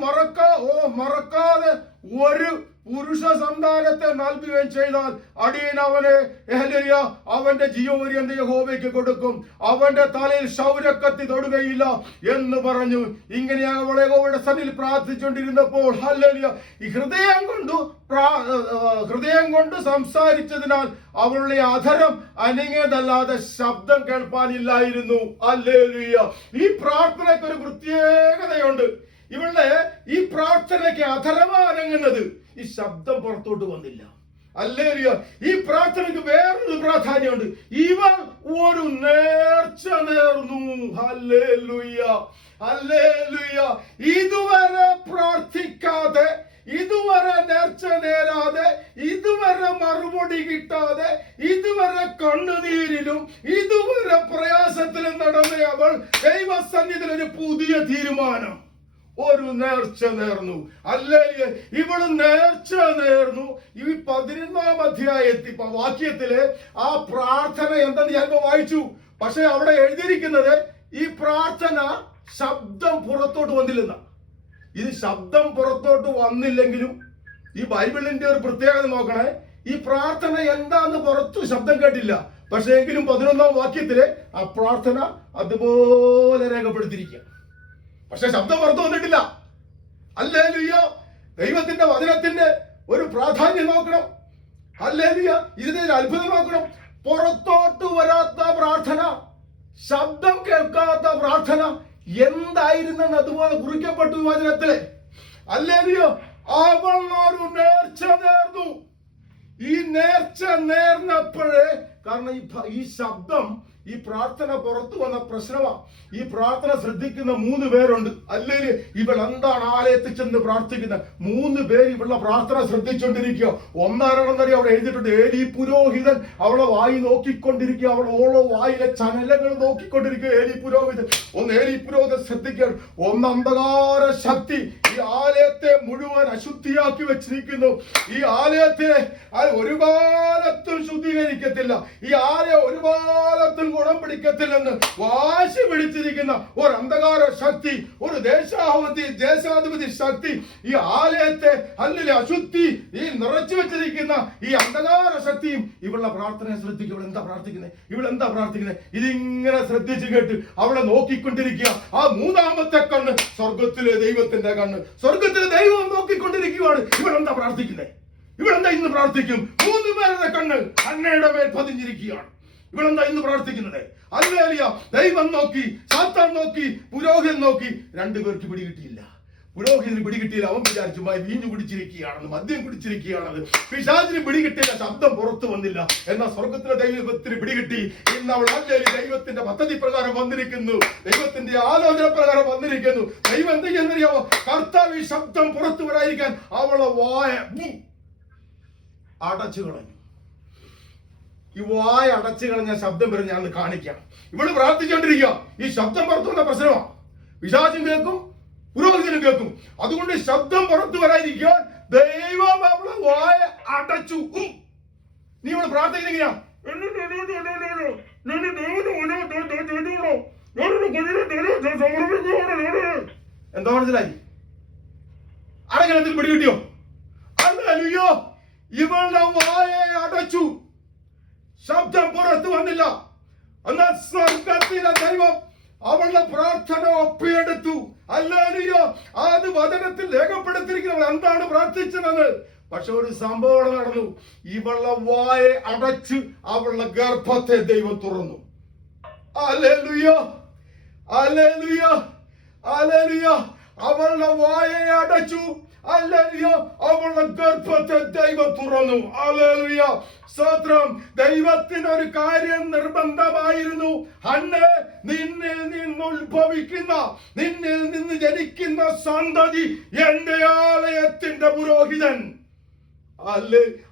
മറക്കാതെ ഒരു പുരുഷ സന്താനത്തെ നൽകുകയും ചെയ്താൽ അടിയൻ അവന്റെ ജീവപര്യന്തം യഹോവയ്ക്ക് കൊടുക്കും. അവന്റെ തലയിൽ ക്ഷൗരക്കത്തി തൊടുകയില്ല എന്ന് പറഞ്ഞു. ഇങ്ങനെ അവൾ യഹോവയുടെ സന്നിധിയിൽ പ്രാർത്ഥിച്ചുകൊണ്ടിരുന്നപ്പോൾ ഹല്ലേലൂയ, ഈ ഹൃദയം കൊണ്ട് സംസാരിച്ചതിനാൽ അവളുടെ അധരം അനങ്ങിയതല്ലാതെ ശബ്ദം കേൾപ്പാനില്ലായിരുന്നു. ഹല്ലേലൂയ. ഈ പ്രാർത്ഥനയ്ക്ക് ഒരു പ്രത്യേകതയുണ്ട്. ഇവളുടെ ഈ പ്രാർത്ഥനയ്ക്ക് അധരമാനങ്ങുന്നത്, ഈ ശബ്ദം പുറത്തോട്ട് വന്നില്ല. ഹല്ലേലൂയ. ഈ പ്രാർത്ഥനയ്ക്ക് വേറൊരു പ്രാധാന്യമുണ്ട്. ഇവൾ ഒരു നേർച്ച നേർന്നു. Hallelujah, hallelujah. ഇതുവരെ പ്രാർത്ഥിക്കാതെ, ഇതുവരെ നേർച്ച നേരാതെ, ഇതുവരെ മറുപടി കിട്ടാതെ, ഇതുവരെ കണ്ണുനീരിലും ഇതുവരെ പ്രയാസത്തിലും നടന്ന അവൾ ദൈവസന്നിധിയിൽ ഒരു പുതിയ തീരുമാനം, ഒരു നേർച്ച നേർന്നു. ഹല്ലേലൂയ. ഇവള് നേർച്ച നേർന്നു. ഈ 11-ാം അധ്യായത്തിൽ വാക്യത്തില് ആ പ്രാർത്ഥന എന്തെന്ന് ഞാൻ വായിച്ചു. പക്ഷെ അവിടെ എഴുതിയിരിക്കുന്നത് ഈ പ്രാർത്ഥന ശബ്ദം പുറത്തോട്ട് വന്നില്ലെന്ന. ഇത് ശബ്ദം പുറത്തോട്ട് വന്നില്ലെങ്കിലും ഈ ബൈബിളിന്റെ ഒരു പ്രത്യേകത നോക്കണേ. ഈ പ്രാർത്ഥന എന്താന്ന് പുറത്തു ശബ്ദം കേട്ടില്ല. പക്ഷെ എങ്കിലും 11-ാം വാക്യത്തില് ആ പ്രാർത്ഥന അതുപോലെ രേഖപ്പെടുത്തിയിരിക്കുക. പക്ഷെ ശബ്ദം പുറത്തു വന്നിട്ടില്ല. ഹല്ലേലൂയ. ദൈവത്തിന്റെ വചനത്തിന്റെ ഒരു പ്രാധാന്യം നോക്കണം. ഹല്ലേലൂയ. ഇതിന്റെ ഒരു അത്ഭുതം നോക്കണം. പുറത്തോട്ട് വരാത്ത പ്രാർത്ഥന, ശബ്ദം കേൾക്കാത്ത പ്രാർത്ഥന എന്തായിരുന്നെന്ന് അതുപോലെ കുറിക്കപ്പെട്ടു വചനത്തില്. ഹല്ലേലൂയ. അവൾ ഒരു നേർച്ച നേർന്നു. ഈ നേർച്ച നേർന്നപ്പോഴേ, കാരണം ഈ ശബ്ദം, ഈ പ്രാർത്ഥന പുറത്തു വന്ന പ്രശ്നമാണ്. ഈ പ്രാർത്ഥന ശ്രദ്ധിക്കുന്ന 3 പേരുണ്ട്. അല്ലെങ്കിൽ ഇവൾ എന്താണ് ആലയത്തിൽ ചെന്ന് പ്രാർത്ഥിക്കുന്നത്? 3 പേര് ഇവളുടെ പ്രാർത്ഥന ശ്രദ്ധിച്ചുകൊണ്ടിരിക്കുക. ഒന്നാരാണെന്നറിയാം അവിടെ എഴുതിയിട്ടുണ്ട്. ഏലി പുരോഹിതൻ അവളെ വായി നോക്കിക്കൊണ്ടിരിക്കുക. അവളോളോ വായിലെ ചനലങ്ങൾ നോക്കിക്കൊണ്ടിരിക്കുക. ഏലി പുരോഹിതൻ ശ്രദ്ധിക്കണം. ഒന്ന് അന്ധകാര ശക്തി ഈ ആലയത്തെ മുഴുവൻ അശുദ്ധിയാക്കി വെച്ചിരിക്കുന്നു. ഈ ആലയത്തെ ഒരു കാലത്തും ശുദ്ധീകരിക്കത്തില്ല. ഈ ആലയം ഒരു കാലത്തും ഗുണം പിടിക്കത്തില്ലെന്ന് വാശി പിടിച്ചിരിക്കുന്ന ഒരു അന്ധകാര ശക്തി, ഒരു ദേശാധിപതി ശക്തി ഈ ആലയത്തെ അശുദ്ധി ഈ നിറച്ചു വെച്ചിരിക്കുന്ന ഈ അന്ധകാര ശക്തിയും ഇവളുടെ പ്രാർത്ഥനയെ ശ്രദ്ധിക്കും. ഇവളെന്താ പ്രാർത്ഥിക്കുന്നത്? ഇതിങ്ങനെ ശ്രദ്ധിച്ചു കേട്ട് അവളെ നോക്കിക്കൊണ്ടിരിക്കുക. ആ 3-ാമത്തെ കണ്ണ് സ്വർഗത്തിലെ ദൈവത്തിന്റെ കണ്ണ്. സ്വർഗത്തിലെ ദൈവം നോക്കിക്കൊണ്ടിരിക്കുകയാണ്. ഇവളെന്താ പ്രാർത്ഥിക്കുന്നത്? ഇവളെന്താ ഇന്ന് പ്രാർത്ഥിക്കും? 3 പേരുടെ കണ്ണ് അന്നയുടെ മേൽ പതിഞ്ഞിരിക്കുകയാണ്. ഇവളെന്താ ഇന്ന് പ്രാർത്ഥിക്കുന്നത്? ഹല്ലേലൂയ. ദൈവം നോക്കി, സാത്താൻ നോക്കി, പുരോഹിതൻ നോക്കി. 2 പേർക്ക് പിടികിട്ടിയില്ല. പുരോഹിതന് പിടികിട്ടിയില്ല. അവൻ വിചാരിച്ചു വീഞ്ഞു കുടിച്ചിരിക്കുകയാണെന്ന്, മദ്യം കുടിച്ചിരിക്കുകയാണെന്ന്. പിശാചിന് പിടികിട്ടിയില്ല. ശബ്ദം പുറത്തു വന്നില്ല. എന്നാൽ സ്വർഗത്തിലെ ദൈവത്തിന് പിടികിട്ടി. ഇന്ന് അവൾ ദൈവത്തിന്റെ പദ്ധതി പ്രകാരം വന്നിരിക്കുന്നു. ദൈവത്തിന്റെ ആലോചന പ്രകാരം വന്നിരിക്കുന്നു. ദൈവം എന്ത് ചെയ്യുന്നറിയാമോ? കർത്താവ് ഈ ശബ്ദം പുറത്തു വരാതിരിക്കാൻ അവളെ വായ അടച്ചു കളഞ്ഞു. ഈ വായ അടച്ചു കളഞ്ഞ ശബ്ദം വരെ ഞാൻ കാണിക്കാം. ഇവള് പ്രാർത്ഥിച്ചുകൊണ്ടിരിക്കുക. ഈ ശബ്ദം പുറത്തു വന്ന പ്രശ്നമാണ്. പിശാചും കേൾക്കും, പുരോഹിതനും കേൾക്കും. അതുകൊണ്ട് ശബ്ദം പുറത്തു വരാതിരിക്കാൻ ദൈവം അവളെ വായ അടച്ചു. നീ ഇവിടെ പ്രാർത്ഥിക്കുന്നെങ്ങനെയാ? എന്താ മനസ്സിലായി? അടങ്ങനത്തിൽ പിടികിട്ടിയോ? ഹല്ലേലൂയ. ഇവളുടെ വായെ അടച്ചു. ശബ്ദം പുറത്തു വന്നില്ല. എന്നാൽ സ്വർഗത്തിലെ ദൈവം അവളുടെ പ്രാർത്ഥന ഒപ്പിയെടുത്തു. ഹല്ലേലൂയ. അത് വചനത്തിൽ രേഖപ്പെടുത്തിയിരിക്കുന്നത്. എന്താണ് പ്രാർത്ഥിച്ചതെന്ന് പക്ഷെ ഒരു സംഭവം നടന്നു. ഇവളുടെ വായെ അടച്ച് അവളുടെ ഗർഭത്തെ ദൈവം തുറന്നു. Hallelujah, hallelujah, hallelujah. അവളുടെ വായെ അടച്ചു. ഹല്ലേലൂയ. അവളുടെ ഗർഭത്തെ ദൈവം തുറന്നു. ഹല്ലേലൂയ, സ്തോത്രം. ദൈവത്തിന് ഒരു കാര്യം നിർബന്ധമായിരുന്നു. ഹന്നേ, നിന്നിൽ നിന്ന് ഉത്ഭവിക്കുന്ന, നിന്നിൽ നിന്ന് ജനിക്കുന്ന സന്തതി എന്റെ ആലയത്തിന്റെ പുരോഹിതൻ.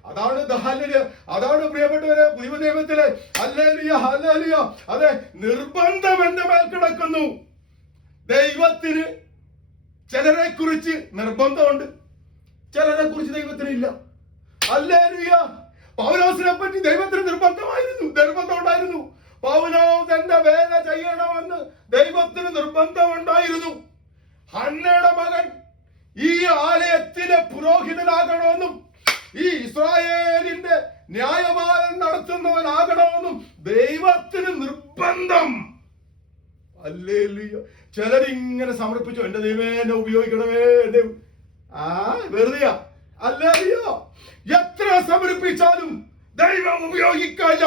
അതാണ് പ്രിയപ്പെട്ടവരെ പുതിയ നിയമത്തിലെ ഹല്ലേലൂയ, ഹല്ലേലൂയ. അതെ, നിർബന്ധം എന്റെ മേൽ കിടക്കുന്നു. ദൈവത്തിന് ചിലരെ കുറിച്ച് നിർബന്ധമുണ്ട്, ചിലരെ കുറിച്ച് ദൈവത്തിന് ഇല്ല. ഹല്ലേലൂയ. പൗലോസിനെ പറ്റി ദൈവത്തിന് നിർബന്ധമുണ്ടായിരുന്നു. പൗലോസ് തന്റെ വേല ചെയ്യണമെന്ന് ദൈവത്തിന് നിർബന്ധമുണ്ടായിരുന്നു. ഹന്നയുടെ മകൻ ഈ ആലയത്തിലെ പുരോഹിതനാകണമെന്നും ഈ ഇസ്രായേലിന്റെ ന്യായപാലനം നടത്തുന്നവനാകണമെന്നും ദൈവത്തിന് നിർബന്ധം. ഹല്ലേലൂയ. ചിലരിങ്ങനെ സമർപ്പിച്ചു, എന്റെ ദൈവമേ എന്നെ ഉപയോഗിക്കണമേ, എന്നെ വെറുതെയാ. ഹല്ലേലൂയ. എത്ര സമർപ്പിച്ചാലും ദൈവം ഉപയോഗിക്കില്ല.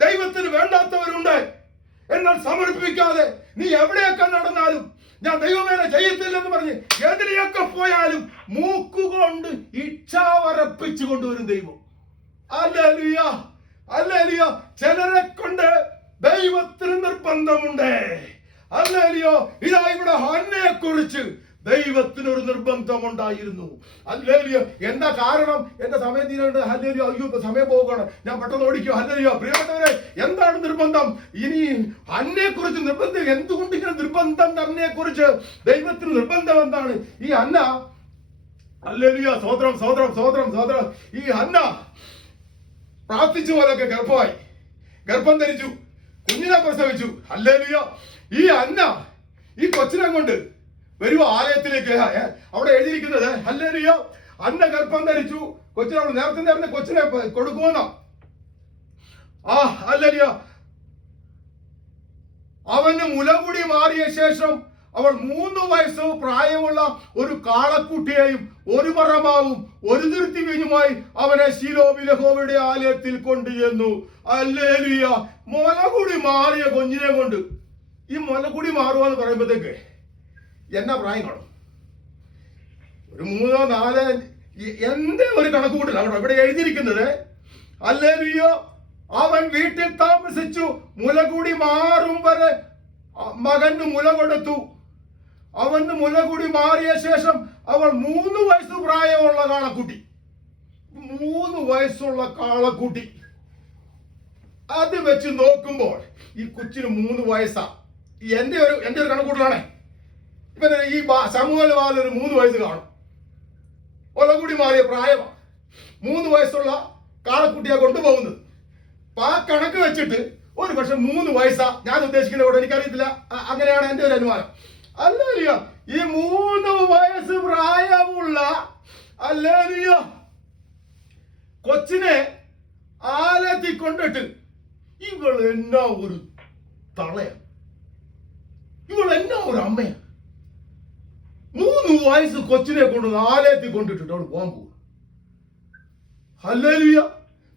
ദൈവത്തിന് വേണ്ടാത്തവരുണ്ട്. എന്നാൽ സമർപ്പിക്കാതെ നീ എവിടെയൊക്കെ നടന്നാലും ഞാൻ ദൈവമേന ചെയ്യത്തില്ലെന്ന് പറഞ്ഞ് എതിരെയൊക്കെ പോയാലും മൂക്കുകൊണ്ട് ഇച്ഛാവറപ്പിച്ചു കൊണ്ടുവരും ദൈവം. Hallelujah, hallelujah. ചിലരെ കൊണ്ട് ദൈവത്തിന് നിർബന്ധമുണ്ട്. ഹല്ലേലൂയ. ഇതാ ഇവിടെ ഹന്നയെ കുറിച്ച് ദൈവത്തിന് ഒരു നിർബന്ധമുണ്ടായിരുന്നു. ഹല്ലേലൂയ. എന്താ കാരണം? എന്റെ സമയം തീരുന്നുണ്ട്. ഹല്ലേലൂയ. അയ്യോ, സമയം പോവുകയാണ്, ഞാൻ പെട്ടെന്ന് ഓടിക്കുക. ഹല്ലേലൂയ. പ്രിയപ്പെട്ടവരെ, എന്താണ് നിർബന്ധം? ഇനി ഹന്നയെ കുറിച്ച് നിർബന്ധം. എന്തുകൊണ്ട് ഇങ്ങനെ നിർബന്ധം? ഹന്നയെ കുറിച്ച് ദൈവത്തിന് നിർബന്ധം എന്താണ്? ഈ ഹന്ന, ഹല്ലേലൂയ, സ്തോത്രം, സ്തോത്രം, സ്തോത്രം, സ്തോത്രം. ഈ ഹന്ന പ്രാർത്ഥിച്ച പോലൊക്കെ ഗർഭം ധരിച്ചു, കുഞ്ഞിനെ പ്രസവിച്ചു. ഹല്ലേലൂയ. ഈ ഹന്ന ഈ കൊച്ചിനെ കൊണ്ട് വരുവ ആലയത്തിലേക്ക്. അവിടെ എഴുതിയിരിക്കുന്നത് ഹല്ലേലൂയ, ഹന്ന ഗർഭം ധരിച്ചു, കൊച്ചിനെ നേരത്തെ കൊച്ചിനെ കൊടുക്കുമെന്ന. ഹല്ലേലൂയ. അവന് മുലകുടി മാറിയ ശേഷം അവൾ 3 വയസ്സ് പ്രായമുള്ള ഒരു കാളക്കുട്ടിയെയും ഒരു പറമാവും ഒരു തുരുത്തി വീഞ്ഞുമായി അവനെ ശീലോവിലെ യഹോവയുടെ ആലയത്തിൽ കൊണ്ടുചെന്നു. ഹല്ലേലൂയ. മുലകുടി മാറിയ കുഞ്ഞിനെ കൊണ്ട്. ഈ മുലകുടി മാറുക പറയുമ്പോഴത്തേക്ക് എന്നാ പ്രായം കാണും? ഒരു 3, 4 എന്റെ ഒരു കണക്ക് കൂട്ടില്ല കേട്ടോ ഇവിടെ എഴുതിയിരിക്കുന്നത്. ഹല്ലേലൂയ. അവൻ വീട്ടിൽ താമസിച്ചു. മുലകുടി മാറും വരെ മകന് മുല കൊടുത്തു. അവന് മുലകുടി മാറിയ ശേഷം അവൾ 3 വയസ്സ് പ്രായമുള്ള കാളക്കുട്ടി. 3 വയസ്സുള്ള കാളക്കുട്ടി. അത് വെച്ച് നോക്കുമ്പോൾ ഈ കൊച്ചിന് 3 വയസ്സാ. എന്റെ ഒരു കണക്കൂട്ടലാണേ. ഇപ്പൊ ഈ സമൂഹ ബാലന് 3 വയസ്സ് കാണും. മുലകുടി മാറിയ പ്രായമാണ്. 3 വയസ്സുള്ള കാളക്കുട്ടിയെ കൊണ്ടുപോകുന്നത്. ആ കണക്ക് വെച്ചിട്ട് ഒരു പക്ഷെ 3 വയസ്സാ ഞാൻ ഉദ്ദേശിക്കുന്നത്. എനിക്കറിയത്തില്ല, അങ്ങനെയാണ് എന്റെ ഒരു അനുമാനം. ഹല്ലേലൂയ. ഈ 3 വയസ്സ് പ്രായമുള്ള ഹല്ലേലൂയ കൊച്ചിനെ ആലയത്തിൽ കൊണ്ടിട്ട് ഇവൾ എന്നാ ഒരു തളയാ, ഇവൾ എന്നാ ഒരു അമ്മയാ. 3 വയസ്സ് കൊച്ചിനെ കൊണ്ട് ആലയത്തിൽ കൊണ്ടിട്ടിട്ട് അവൾ പോകാൻ പോകും. ഹല്ലേലൂയ.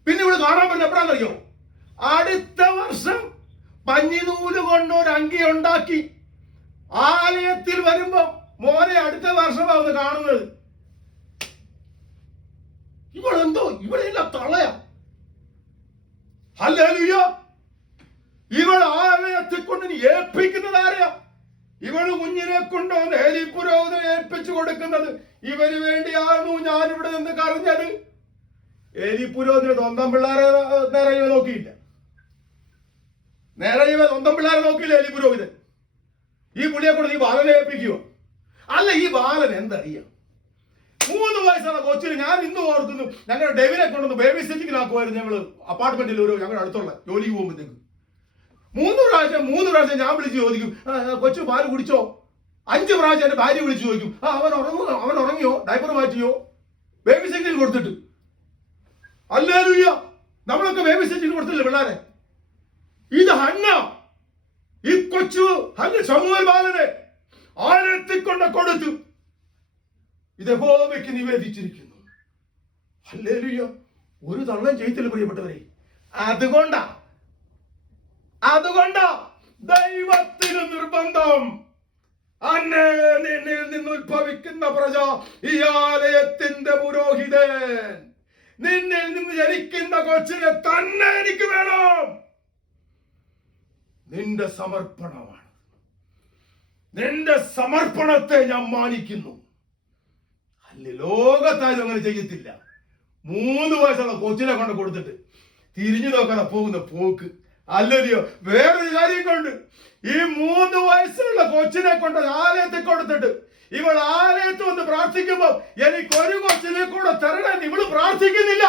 പിന്നെ ഇവിടെ കാണാൻ പറ്റില്ല എപ്പോഴാണെന്നറിയോ? അടുത്ത വർഷം പഞ്ഞിനൂല് കൊണ്ട് ഒരു അങ്കി ഉണ്ടാക്കി ആലയത്തിൽ വരുമ്പോ മോനെ അടുത്ത വർഷമാണ് കാണുന്നത്. ഇവളെന്തോ ഇവളെല്ലാം തളയാ. ഹല്ലേലൂയ. ഇവൾ ആലയത്തിൽ കൊണ്ട് ഏൽപ്പിക്കുന്നത് ആരെയാ? ഇവള് കുഞ്ഞിനെ കൊണ്ടുവന്ന് ഏലി പുരോഹിതനെ ഏൽപ്പിച്ചു കൊടുക്കുന്നത്. ഇവന് വേണ്ടിയാണു ഞാനിവിടെ നിന്ന് കരഞ്ഞത്. ഏലി പുരോഹിതന് സ്വന്തം പിള്ളേരെ നേരെ നോക്കിയില്ല. സ്വന്തം പിള്ളേരെ നോക്കിയില്ല ഏലി പുരോഹിതൻ. ഈ പുള്ളിയെ കൊണ്ട് ഈ ബാലനെ ഏൽപ്പിക്കുക. അല്ല, ഈ ബാലൻ എന്തറിയാം? 3 വയസ്സുള്ള കൊച്ചിന് ഞാൻ ഇന്ന് ഓർക്കുന്നു. ഞങ്ങളുടെ ഡെവിനെ കൊണ്ടൊന്ന് ബേബി സിറ്റിങ്ങിനാക്കുമായിരുന്നു. ഞങ്ങൾ അപ്പാർട്ട്മെന്റിൽ ഞങ്ങളുടെ അടുത്തുള്ള ജോലിക്ക് പോകുമ്പോഴത്തേക്ക് 3 പ്രാവശ്യം ഞാൻ വിളിച്ച് ചോദിക്കും, കൊച്ചു പാല് കുടിച്ചോ? 5 പ്രാവശ്യം എന്റെ ഭാര്യ വിളിച്ച് ചോദിക്കും, അവൻ ഉറങ്ങിയോ, ഡയപ്പർ മാറ്റിയോ, ബേബി സിറ്റിന് കൊടുത്തിട്ട്. ഹല്ലേലൂയ. നമ്മളൊക്കെ ബേബി സിറ്റിന് കൊടുത്തില്ലേ പിള്ളേരെ? ഇത് ഹന്ന, ഈ കൊച്ചു ശമൂവേൽ ബാലനെ ആലയത്തിൽ കൊണ്ട് കൊടുത്തു. ഇത് യഹോവയ്ക്ക് നിവേദിച്ചിരിക്കുന്നു. ഹല്ലേലൂയ. ഒരു തള്ളം ചെയ്യത്തില്ല പ്രിയപ്പെട്ടവരെ. അതുകൊണ്ടാ ദൈവത്തിന് നിർബന്ധം, നിന്നിൽ നിന്ന് ഉത്ഭവിക്കുന്ന പ്രജ ഈ ആലയത്തിന്റെ പുരോഹിതൻ, നിന്നിൽ നിന്ന് ജനിക്കുന്ന കൊച്ചിനെ തന്നെ എനിക്ക് വേണം. നിന്റെ സമർപ്പണമാണ്. നിന്റെ സമർപ്പണത്തെ ഞാൻ മാനിക്കുന്നു. അല്ലെ, ലോകത്താരും അങ്ങനെ ചെയ്യത്തില്ല. 3 വയസ്സുള്ള കൊച്ചിനെ കൊണ്ട് കൊടുത്തിട്ട് തിരിഞ്ഞു നോക്കാതെ പോകുന്ന പോക്ക്. അല്ലല്ലോ, വേറൊരു കാര്യം കൊണ്ട് ഈ 3 വയസ്സുള്ള കൊച്ചിനെ കൊണ്ട് ആലയത്തിൽ കൊടുത്തിട്ട് ഇവൾ ആലയത്ത് വന്ന് പ്രാർത്ഥിക്കുമ്പോ എനിക്കൊരു കൊച്ചിനെ കൂടെ തരണമെന്ന് ഇവള് പ്രാർത്ഥിക്കുന്നില്ല.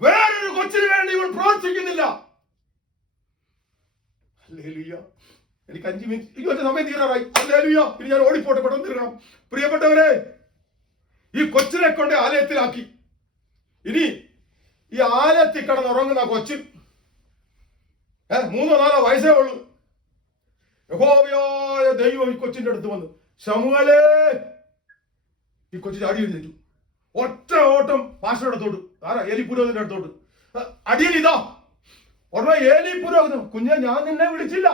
വേറൊരു കൊച്ചിന് വേണ്ടി ഇവൾ പ്രാർത്ഥിക്കുന്നില്ല. എനിക്ക് 5 മിനിറ്റ് സമയം തീരാറായി. ഹല്ലേലൂയ. ഇനി ഞാൻ ഓടിപ്പോട്ടെ, പെട്ടെന്ന് തീർക്കണം. പ്രിയപ്പെട്ടവരെ, ഈ കൊച്ചിനെ കൊണ്ട് ആലയത്തിലാക്കി. ഇനി ഈ ആലയത്തിൽ കിടന്നുറങ്ങുന്ന കൊച്ചിൻ 3-4 വയസ്സേ ഉള്ളൂ. യഹോവയായ ദൈവം ഈ കൊച്ചിന്റെ അടുത്ത് വന്നു, ശമൂവേലേ. ഈ കൊച്ചിന് അടി എഴുന്നേറ്റു. ഒറ്റ ഓട്ടം പാസ്റ്ററുടെ അടുത്തോട്ട്, ഏലി പുരോഹിതന്റെ അടുത്തോട്ട്. അടിയൻ ഇതാ. ഉടനെ ഏലി പുരോഹിതൻ, കുഞ്ഞെ ഞാൻ നിന്നെ വിളിച്ചില്ല,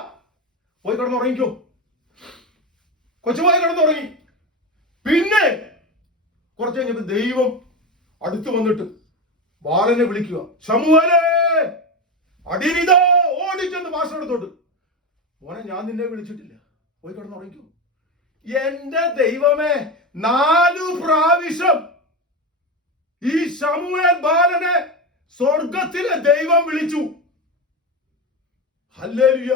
പോയി കിടന്നുറങ്ങിക്കോ. കൊച്ചു പോയി കിടന്നുറങ്ങി. പിന്നെ കുറച്ച് കഴിഞ്ഞപ്പോ ദൈവം അടുത്ത് വന്നിട്ട് ബാലനെ വിളിക്കുക, ശമൂവേലേ, അടിയനിതാ. ഓടിച്ചെന്ന് പാസ്റ്ററുടെ അടുത്തോട്ട്, മോനെ ഞാൻ നിന്നെ വിളിച്ചിട്ടില്ല, പോയി കിടന്നുറങ്ങിക്കോ. എന്റെ ദൈവമേ, 4 പ്രാവശ്യം ഈ ശമൂവേൽ ബാലനെ സ്വർഗത്തിലെ ദൈവം വിളിച്ചു. ഹല്ലേലൂയ.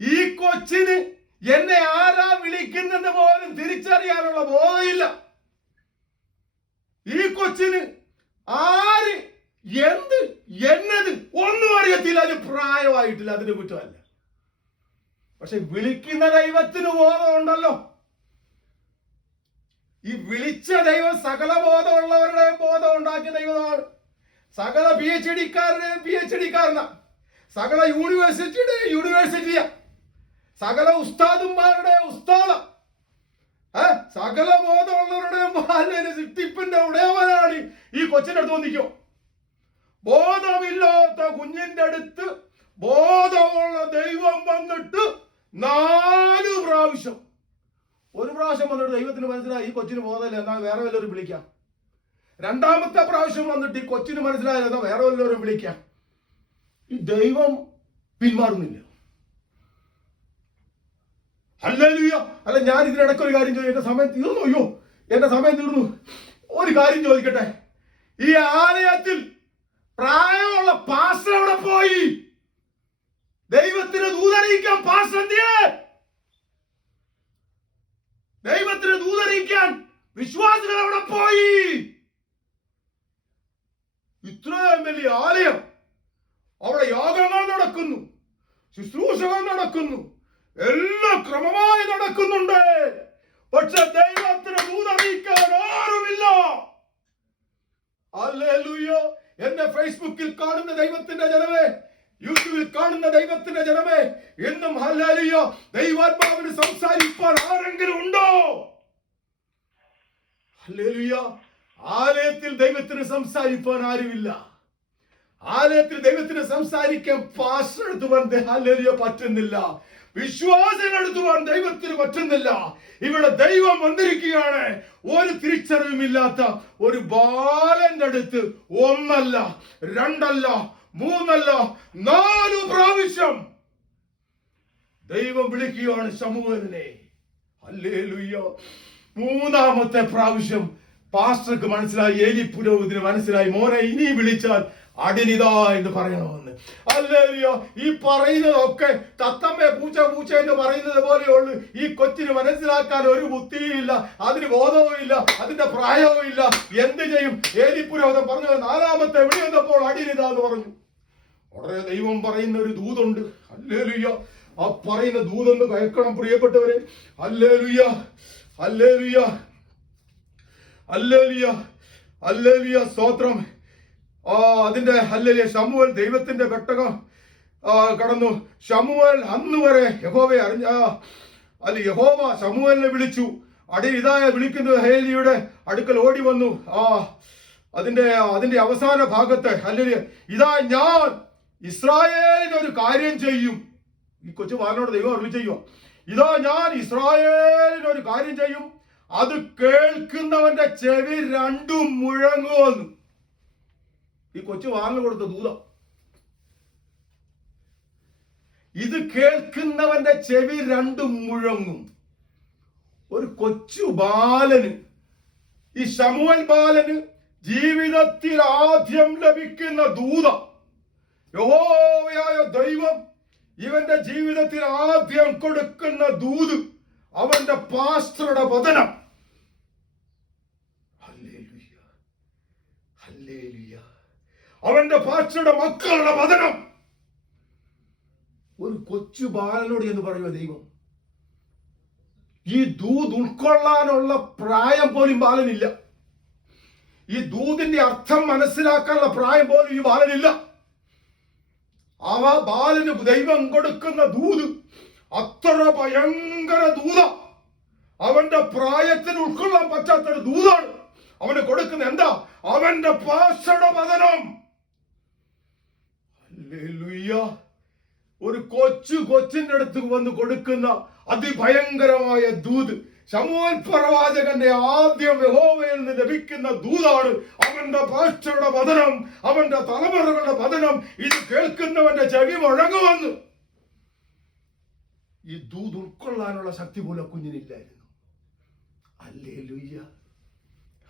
ഈ കൊച്ചിന് എന്നെ ആരാ വിളിക്കുന്നത് പോലും തിരിച്ചറിയാനുള്ള ബോധമില്ല. ഈ കൊച്ചിന് ആര്, എന്ത്, എന്നത് ഒന്നും അറിയത്തില്ല. അതിന് പ്രായമായിട്ടില്ല, അതിന് കുറ്റമല്ല. പക്ഷെ വിളിക്കുന്ന ദൈവത്തിന് ബോധമുണ്ടല്ലോ. ഈ വിളിച്ച ദൈവം സകല ബോധമുള്ളവരുടെ ബോധം ഉണ്ടാക്കിയ ദൈവമാണ്. സകല PhD-കാരനെയും PhD-കാരനാ, സകല യൂണിവേഴ്സിറ്റിയാ, സകല ഉസ്താദുമാരുടെ ഉസ്താദ, സകല ബോധമുള്ളവരുടെ സിട്ടിപ്പിന്റെ ഉടയവനാണ് ഈ കൊച്ചിന്റെ അടുത്ത് വന്നിക്കോ. ബോധമില്ലാത്ത കുഞ്ഞിന്റെ അടുത്ത് ബോധമുള്ള ദൈവം വന്നിട്ട് 4 പ്രാവശ്യം. ഒരു പ്രാവശ്യം വന്നിട്ട് ദൈവത്തിന് മനസ്സിലായി ഈ കൊച്ചിന് ബോധമില്ല, എന്നാൽ വേറെ വല്ലവരും വിളിക്കാം. 2ാമത്തെ പ്രാവശ്യം വന്നിട്ട് ഈ കൊച്ചിന് മനസ്സിലായില്ല, എന്നാൽ വേറെ വല്ലവരും വിളിക്കാം. ഈ ദൈവം പിന്മാറുന്നില്ല. ഹല്ലേലൂയ. അല്ല, ഞാൻ ഇതിനിടയ്ക്ക് ഒരു കാര്യം ചോദിക്കും. എന്റെ സമയം തീർന്നു. അയ്യോ, എന്റെ സമയം തീർന്നു. ഒരു കാര്യം ചോദിക്കട്ടെ. ഈ ആലയത്തിൽ പ്രായമുള്ള പാസ്റ്റർ എവിടെ പോയി? ദൈവത്തിന് ദൂതറിയിക്കാൻ പാസ്റ്റർ എന്തിയെ? ദൈവത്തിന് ദൂതറിയിക്കാൻ വിശ്വാസികൾ എവിടെ പോയി? ഇത്രയും വലിയ ആലയം, അവിടെ യാഗങ്ങൾ നടക്കുന്നു, ശുശ്രൂഷകൾ നടക്കുന്നു, എല്ലാം ക്രമമായി നടക്കുന്നുണ്ട്. പക്ഷെ ദൈവത്തിന് ദൂതറിയിക്കാൻ ആരുമില്ല. ഹല്ലേലൂയ. എന്നെ ഫേസ്ബുക്കിൽ കാണുന്ന ദൈവത്തിന്റെ ജനമേ, യൂട്യൂബിൽ കാണുന്ന ദൈവത്തിന്റെ ജനമേ, എന്നും ഹല്ലേലൂയ ദൈവാത്മാവിന് സംസാരിക്കാൻ ആരെങ്കിലും ഉണ്ടോ? ഹല്ലേലൂയ. ആലയത്തിൽ ദൈവത്തിന് സംസാരിക്കാൻ ആരുമില്ല. ആലയത്തിൽ ദൈവത്തിന് സംസാരിക്കാൻ പാസ്റ്റർ എടുത്തു പോകാൻ ഹല്ലേലൂയ പറ്റുന്നില്ല. വിശ്വാസികളെടുത്തു പോകാൻ ദൈവത്തിന് പറ്റുന്നില്ല. ഇവിടെ ദൈവം വന്നിരിക്കുകയാണ്. ഒരു തിരിച്ചറിവുമില്ലാത്ത ഒരു ബാലന്റെ അടുത്ത് 1 അല്ല 2 അല്ല 3 അല്ല 4 പ്രാവശ്യം ദൈവം വിളിക്കുകയാണ് ശമൂവേലിനെ. ഹല്ലേലൂയ. 3ാമത്തെ പ്രാവശ്യം പാസ്റ്റർക്ക് മനസ്സിലായി, ഏലി പുരോഹിതന് മനസ്സിലായി, മോനെ ഇനി വിളിച്ചാൽ അടിനിതാ എന്ന് പറയണമെന്ന്. ഹല്ലേലൂയ. ഈ പറയുന്നതൊക്കെ തത്തമ്മേ പൂച്ച പൂച്ച എന്ന് പറയുന്നത് പോലെയുള്ളൂ. ഈ കൊച്ചിന് മനസ്സിലാക്കാൻ ഒരു ബുദ്ധിയില്ല, അതിന് ബോധവും ഇല്ല, അതിന്റെ പ്രായവും ഇല്ല. എന്ത് ചെയ്യും? ഏലി പുരോഹിതൻ പറഞ്ഞു, 4ാമത്തെ വിളി വന്നപ്പോൾ അടിനിതാ എന്ന് പറഞ്ഞു. ഉടനെ ദൈവം പറയുന്ന ഒരു ദൂതുണ്ട്. ഹല്ലേലൂയ. ആ പറയുന്ന ദൂതൊന്ന് കേൾക്കണം പ്രിയപ്പെട്ടവരെ. ഹല്ലേലൂയ, ഹല്ലേലൂയ, ഹല്ലേലൂയ, ഹല്ലേലൂയ, സ്തോത്രം. അതിന്റെ ഹല്ലേലൂയ. ശമൂവേൽ ദൈവത്തിന്റെ പെട്ടകം കടന്നു. ശമൂവേൽ അന്ന് വരെ യഹോവയെ യഹോവ ശമൂവേലിനെ വിളിച്ചു. ഇതായ വിളിക്കുന്നത് ഹേലിയുടെ അടുക്കൽ ഓടി വന്നു. അതിന്റെ അവസാന ഭാഗത്ത് ഹല്ലേലൂയ, ഇതാ ഞാൻ ഇസ്രായേലിന് ഒരു കാര്യം ചെയ്യും. ഈ കൊച്ചു ബാലനോട് ദൈവം അരുളി ചെയ്യുക, ഇതാ ഞാൻ ഇസ്രായേലിന് ഒരു കാര്യം ചെയ്യും, അത് കേൾക്കുന്നവന്റെ ചെവി രണ്ടും മുഴങ്ങുമെന്ന്. ഈ കൊച്ചു ബാലന് കൊടുത്ത ദൂതം. ഇത് കേൾക്കുന്നവന്റെ ചെവി രണ്ടും മുഴങ്ങും. ഒരു കൊച്ചു ബാലന്, ഈ ശമൂവേൽ ബാലന് ജീവിതത്തിൽ ആദ്യം ലഭിക്കുന്ന ദൂതം, യഹോവയായ ദൈവം ഇവന്റെ ജീവിതത്തിൽ ആദ്യം കൊടുക്കുന്ന ദൂത് അവന്റെ പാസ്റ്ററുടെ വചനം. Hallelujah, hallelujah. അവന്റെ പാസ്റ്ററുടെ മക്കളുടെ വചനം. ഒരു കൊച്ചു ബാലനോട് എന്ന് പറയുക ദൈവം. ഈ ദൂത് ഉൾക്കൊള്ളാനുള്ള പ്രായം പോലും ബാലനില്ല. ഈ ദൂതിന്റെ അർത്ഥം മനസ്സിലാക്കാനുള്ള പ്രായം പോലും ഈ ബാലനില്ല. ബാലന് ദൈവം കൊടുക്കുന്ന ദൂത് അത്ര ഭയങ്കര ദൂത. അവന്റെ പ്രായത്തിന് ഉൾക്കൊള്ളാൻ പറ്റാത്തൊരു ദൂതാണ് അവന് കൊടുക്കുന്ന. എന്താ? അവന്റെ പാസ്റ്ററുടെ വചനം. ഹല്ലേലൂയ. ഒരു കൊച്ചിന്റെ അടുത്ത് വന്ന് കൊടുക്കുന്ന അതിഭയങ്കരമായ ദൂത്. ശമൂവേൽ പ്രവാചകന്റെ ആദ്യം യഹോവയിൽ നിന്ന് ലഭിക്കുന്ന ദൂതാണ് അവന്റെ പാസ്റ്ററുടെ വചനം, അവന്റെ തലമുറകളുടെ വചനം. ഇത് കേൾക്കുന്നവന്റെ ചെവി മുഴങ്ങുമെന്ന്. ഈ ദൂത് ഉൾക്കൊള്ളാനുള്ള ശക്തി പോലും കുഞ്ഞിനില്ലായിരുന്നു. Hallelujah,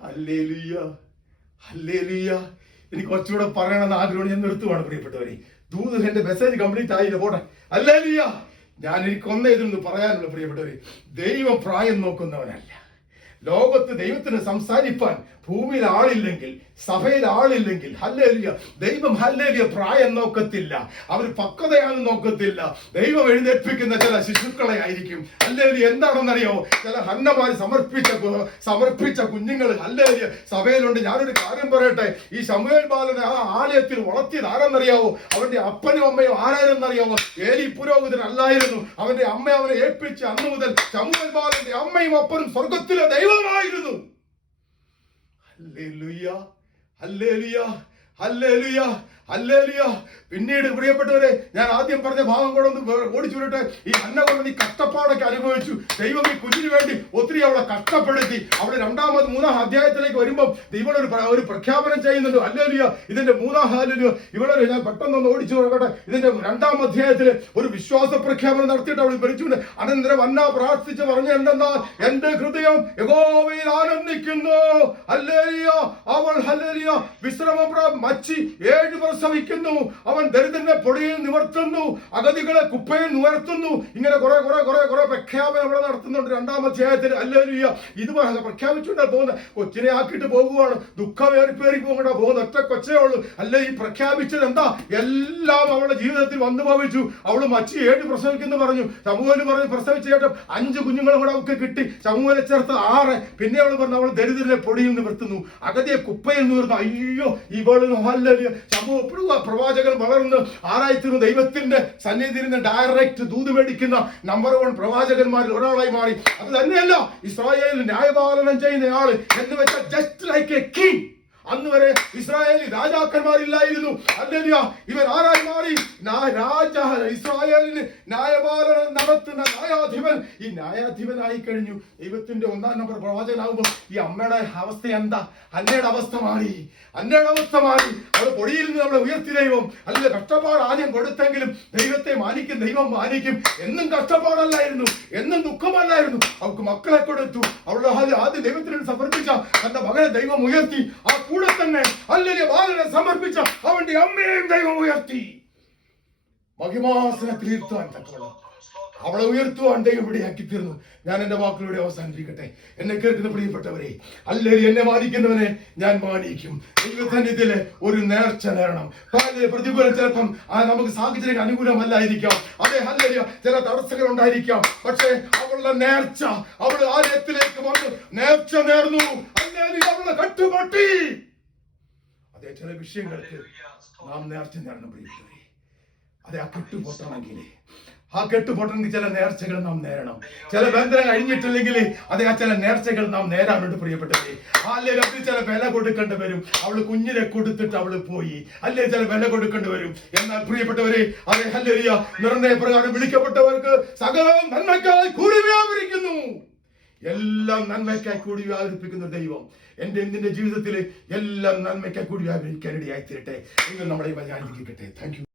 hallelujah, hallelujah. എനിക്ക് കുറച്ചുകൂടെ പറയണമെന്ന് ആഗ്രഹമാണ്. ഞാൻ നിർത്തുവാണ് പ്രിയപ്പെട്ടവരെ. ദൂത് എന്റെ മെസ്സേജ് കംപ്ലീറ്റ് ആയില്ല, പോട്ടെ. ഹല്ലേലൂയ. എനിക്കൊന്നേ ഇതിന്ന് പറയാനുള്ള പ്രിയപ്പെട്ടവരെ, ദൈവം പ്രായം നോക്കുന്നവനല്ല. ലോകത്ത് ദൈവത്തിന് സംസാരിപ്പാൻ ഭൂമിയിൽ ആളില്ലെങ്കിൽ, സഭയിൽ ആളില്ലെങ്കിൽ, ഹല്ലേലൂയ, ദൈവം ഹല്ലേലൂയ പ്രായം നോക്കത്തില്ല. അവർ പക്വതയാണെന്ന് നോക്കത്തില്ല. ദൈവം എഴുന്നേൽപ്പിക്കുന്ന ചില ശിശുക്കളെ ആയിരിക്കും. ഹല്ലേലൂയ. എന്താണെന്നറിയാമോ? ചില ഹന്നമാര് സമർപ്പിച്ച കുഞ്ഞുങ്ങൾ ഹല്ലേലൂയ സഭയിലുണ്ട്. ഞാനൊരു കാര്യം പറയട്ടെ. ഈ ശമൂവേൽ ബാലനെ ആ ആലയത്തിൽ വളർത്തിയത് ആരെന്നറിയാവോ? അവന്റെ അപ്പനും അമ്മയും ആരായിരുന്നറിയാവോ? ഏലി പുരോഹിതൻ അല്ലായിരുന്നു. അവന്റെ അമ്മ അവനെ ഏൽപ്പിച്ച അന്നു മുതൽ ശമൂവേൽ ബാലന്റെ അമ്മയും അപ്പനും സ്വർഗത്തിലെ ദൈവമായിരുന്നു. Hallelujah, hallelujah, hallelujah, hallelujah. പിന്നീട് പ്രിയപ്പെട്ടവരെ, ഞാൻ ആദ്യം പറഞ്ഞ ഭാഗം കൂടെ ഒന്ന് ഓടിച്ചു വിടട്ടെ. ഈ ഹന്ന കൊണ്ട് കഷ്ടപ്പാടൊക്കെ അനുഭവിച്ചു. ദൈവം ഈ കുഞ്ഞിന് വേണ്ടി ഒത്തിരി അവളെ കഷ്ടപ്പെടുത്തി. അവിടെ 2-3 അധ്യായത്തിലേക്ക് വരുമ്പോൾ ദൈവം ഒരു പ്രഖ്യാപനം ചെയ്യുന്നുണ്ട്. ഹല്ലേലൂയ. ഇതിന്റെ 3 ഹല്ലേലൂയ ഇവിടെ ഞാൻ പെട്ടെന്നൊന്ന് ഓടിച്ചു നോക്കട്ടെ. ഇതിന്റെ 2-ാം അധ്യായത്തില് ഒരു വിശ്വാസ പ്രഖ്യാപനം നടത്തിയിട്ട് അവൾ ഭരിച്ചുകൊണ്ട് അനന്തരം അന്ന പ്രാർത്ഥിച്ച് പറഞ്ഞു, എന്തെന്നാൽ എന്റെ ഹൃദയം യഹോവയിൽ ആനന്ദിക്കുന്നു. ഹല്ലേലൂയ. അവൾ ഹല്ലേലൂയ വിശ്രമം മച്ചി 7 പ്രസവിക്കുന്നു. അവൻ ദരിദ്രനെ പൊടിയിൽ നിവർത്തുന്നു, അഗതികളെ കുപ്പയിൽ നിവർത്തുന്നു. ഇങ്ങനെ കുറെ പ്രഖ്യാപനം അവിടെ നടത്തുന്നുണ്ട് 2-ാം അധ്യായത്തിൽ. ഹല്ലേലൂയ. ഇത് പ്രഖ്യാപിച്ചുകൊണ്ടാ പോകുന്നത്. കൊച്ചിനെ ആക്കിയിട്ട് പോകുവാണ്. ദുഃഖമേറിപ്പേറി പോകണ്ട പോകുന്ന ഒറ്റ കൊച്ചേ ഉള്ളൂ. അല്ലെ ഈ പ്രഖ്യാപിച്ചത് എന്താ? എല്ലാം അവളുടെ ജീവിതത്തിൽ വന്നു ഭവിച്ചു. അവള് മച്ചി 7 പ്രസവിക്കുന്നു പറഞ്ഞു. ശമൂവേൽ പറഞ്ഞു പ്രസവിച്ച ശേഷം 5 കുഞ്ഞുങ്ങളും കൂടെ അവൾക്ക് കിട്ടി. ശമൂവേലെ ചേർത്ത് 6. പിന്നെ അവള് പറഞ്ഞു അവൾ ദരിദ്രനെ പൊടിയിൽ നിവർത്തുന്നു, അഗതിയെ കുപ്പയിൽ നിവർത്തുന്നു. അയ്യോ, ഇവള് ഹല്ലേലൂയ. പ്രവാചകൻ വളർന്ന് ആരായിത്തീർന്നു. ദൈവത്തിന്റെ സന്നിധിയിൽ നിന്ന് ഡയറക്റ്റ് ദൂത് മേടിക്കുന്ന നമ്പർ 1 പ്രവാചകന്മാരിൽ ഒരാളായി മാറി. അത് തന്നെയല്ല ഇസ്രായേലിൽ ന്യായപാലനം ചെയ്യുന്ന ആള് എന്ന് വെച്ചാൽ ജസ്റ്റ് ലൈക്ക് എ കിങ്. അന്ന് വരെ ഇസ്രായേലിൽ രാജാക്കന്മാരില്ലായിരുന്നു. ഹല്ലേലൂയ. ഇവൻ ആരായി മാറി? ഇസ്രായേലിന് ന്യായപാലനം നടത്തുന്ന ന്യായാധിപൻ. ഈ ന്യായാധിപനായി കഴിഞ്ഞു. ദൈവത്തിന്റെ 1-ാം നമ്പർ പ്രവാചകനാകുമ്പോൾ ഈ അമ്മയുടെ അവസ്ഥ എന്താ? അന്നയുടെ അവസ്ഥ മാറി. അവൾ പൊടിയിൽ നിന്ന് നമ്മളെ ഉയർത്തി ദൈവം. അല്ല, കഷ്ടപ്പാട് ആദ്യം കൊടുത്തെങ്കിലും ദൈവത്തെ മാനിക്കും, ദൈവം മാനിക്കും. എന്നും കഷ്ടപ്പാടല്ലായിരുന്നു, എന്നും ദുഃഖമല്ലായിരുന്നു. അവൾക്ക് മക്കളെ കൊടുത്തു. അവളുടെ ആദ്യം ദൈവത്തിന് സമർപ്പിച്ച തന്റെ മകനെ ദൈവം ഉയർത്തി. ആ കൂടെ തന്നെ ഹല്ലേലൂയ ബാലനെ സമർപ്പിച്ച അവന്റെ അമ്മയെയും ദൈവം ഉയർത്തി. മഹിമാസനത്തിൽ ഇരുത്താൻ തക്കവണ്ണം അവളെ ഉയർത്തുവാൻ ദൈവം ഇവിടെയാക്കി തീർന്നു. ഞാൻ എന്റെ വാക്കുകളുടെ അവസാനിപ്പിക്കട്ടെ. എന്നെ കേൾക്കുന്ന പ്രിയപ്പെട്ടവരെ, ഹല്ലേലൂയ, എന്നെ മാനിക്കുന്നവനെ ഞാൻ മാനിക്കും. ദൈവസന്നിധിയിലെ ഒരു നേർച്ച നേടണം. പ്രതികൂലം ചിലപ്പം നമുക്ക് സാഹചര്യം അനുകൂലമല്ലായിരിക്കാം. അതെ, ഹല്ലേലൂയ, ചില തടസ്സങ്ങൾ ഉണ്ടായിരിക്കാം. പക്ഷേ അവളുടെ നേർച്ച, അവൾ ആലയത്തിലേക്ക് വന്ന് നേർച്ച നേർന്നു. ഹല്ലേലൂയ, അവളെ കട്ടുപൊട്ടി. അതേ, ചില വിഷയങ്ങൾക്ക് നാം നേർച്ച നേടണം പ്രിയപ്പെട്ടവരെ. അതെ, ആ കെട്ടുപൊട്ടണമെങ്കിൽ ആ കെട്ടുപൊട്ടണമെങ്കിൽ ചില നേർച്ചകൾ നാം നേരണം. ചില ബന്ധനം കഴിഞ്ഞിട്ടില്ലെങ്കിൽ അത് ആ ചില നേർച്ചകൾ നാം നേരാനുണ്ട് പ്രിയപ്പെട്ടവരെ. അല്ലെങ്കിൽ അതിൽ ചില വില കൊടുക്കേണ്ടി വരും. അവള് കുഞ്ഞിനെ കൊടുത്തിട്ട് അവള് പോയി, അല്ലെ ചില വില കൊടുക്കേണ്ടി വരും. എന്നാൽ പ്രിയപ്പെട്ടവരെ, അതേ ഹല്ലേലൂയ, നിർണയപ്രകാരം വിളിക്കപ്പെട്ടവർക്ക് സകലവും നന്മയ്ക്കായി കൂടി വ്യാപരിക്കുന്നു. എല്ലാം നന്മയ്ക്കായി കൂടി വ്യാപരിപ്പിക്കുന്ന ദൈവം നിന്റെ ജീവിതത്തിൽ എല്ലാം നന്മയ്ക്കായി കൂടി വ്യാപരിക്കാൻ ഇടയായി തീരട്ടെ. നിങ്ങൾ നമ്മളെ അനുഗ്രഹിക്കട്ടെ. Thank you.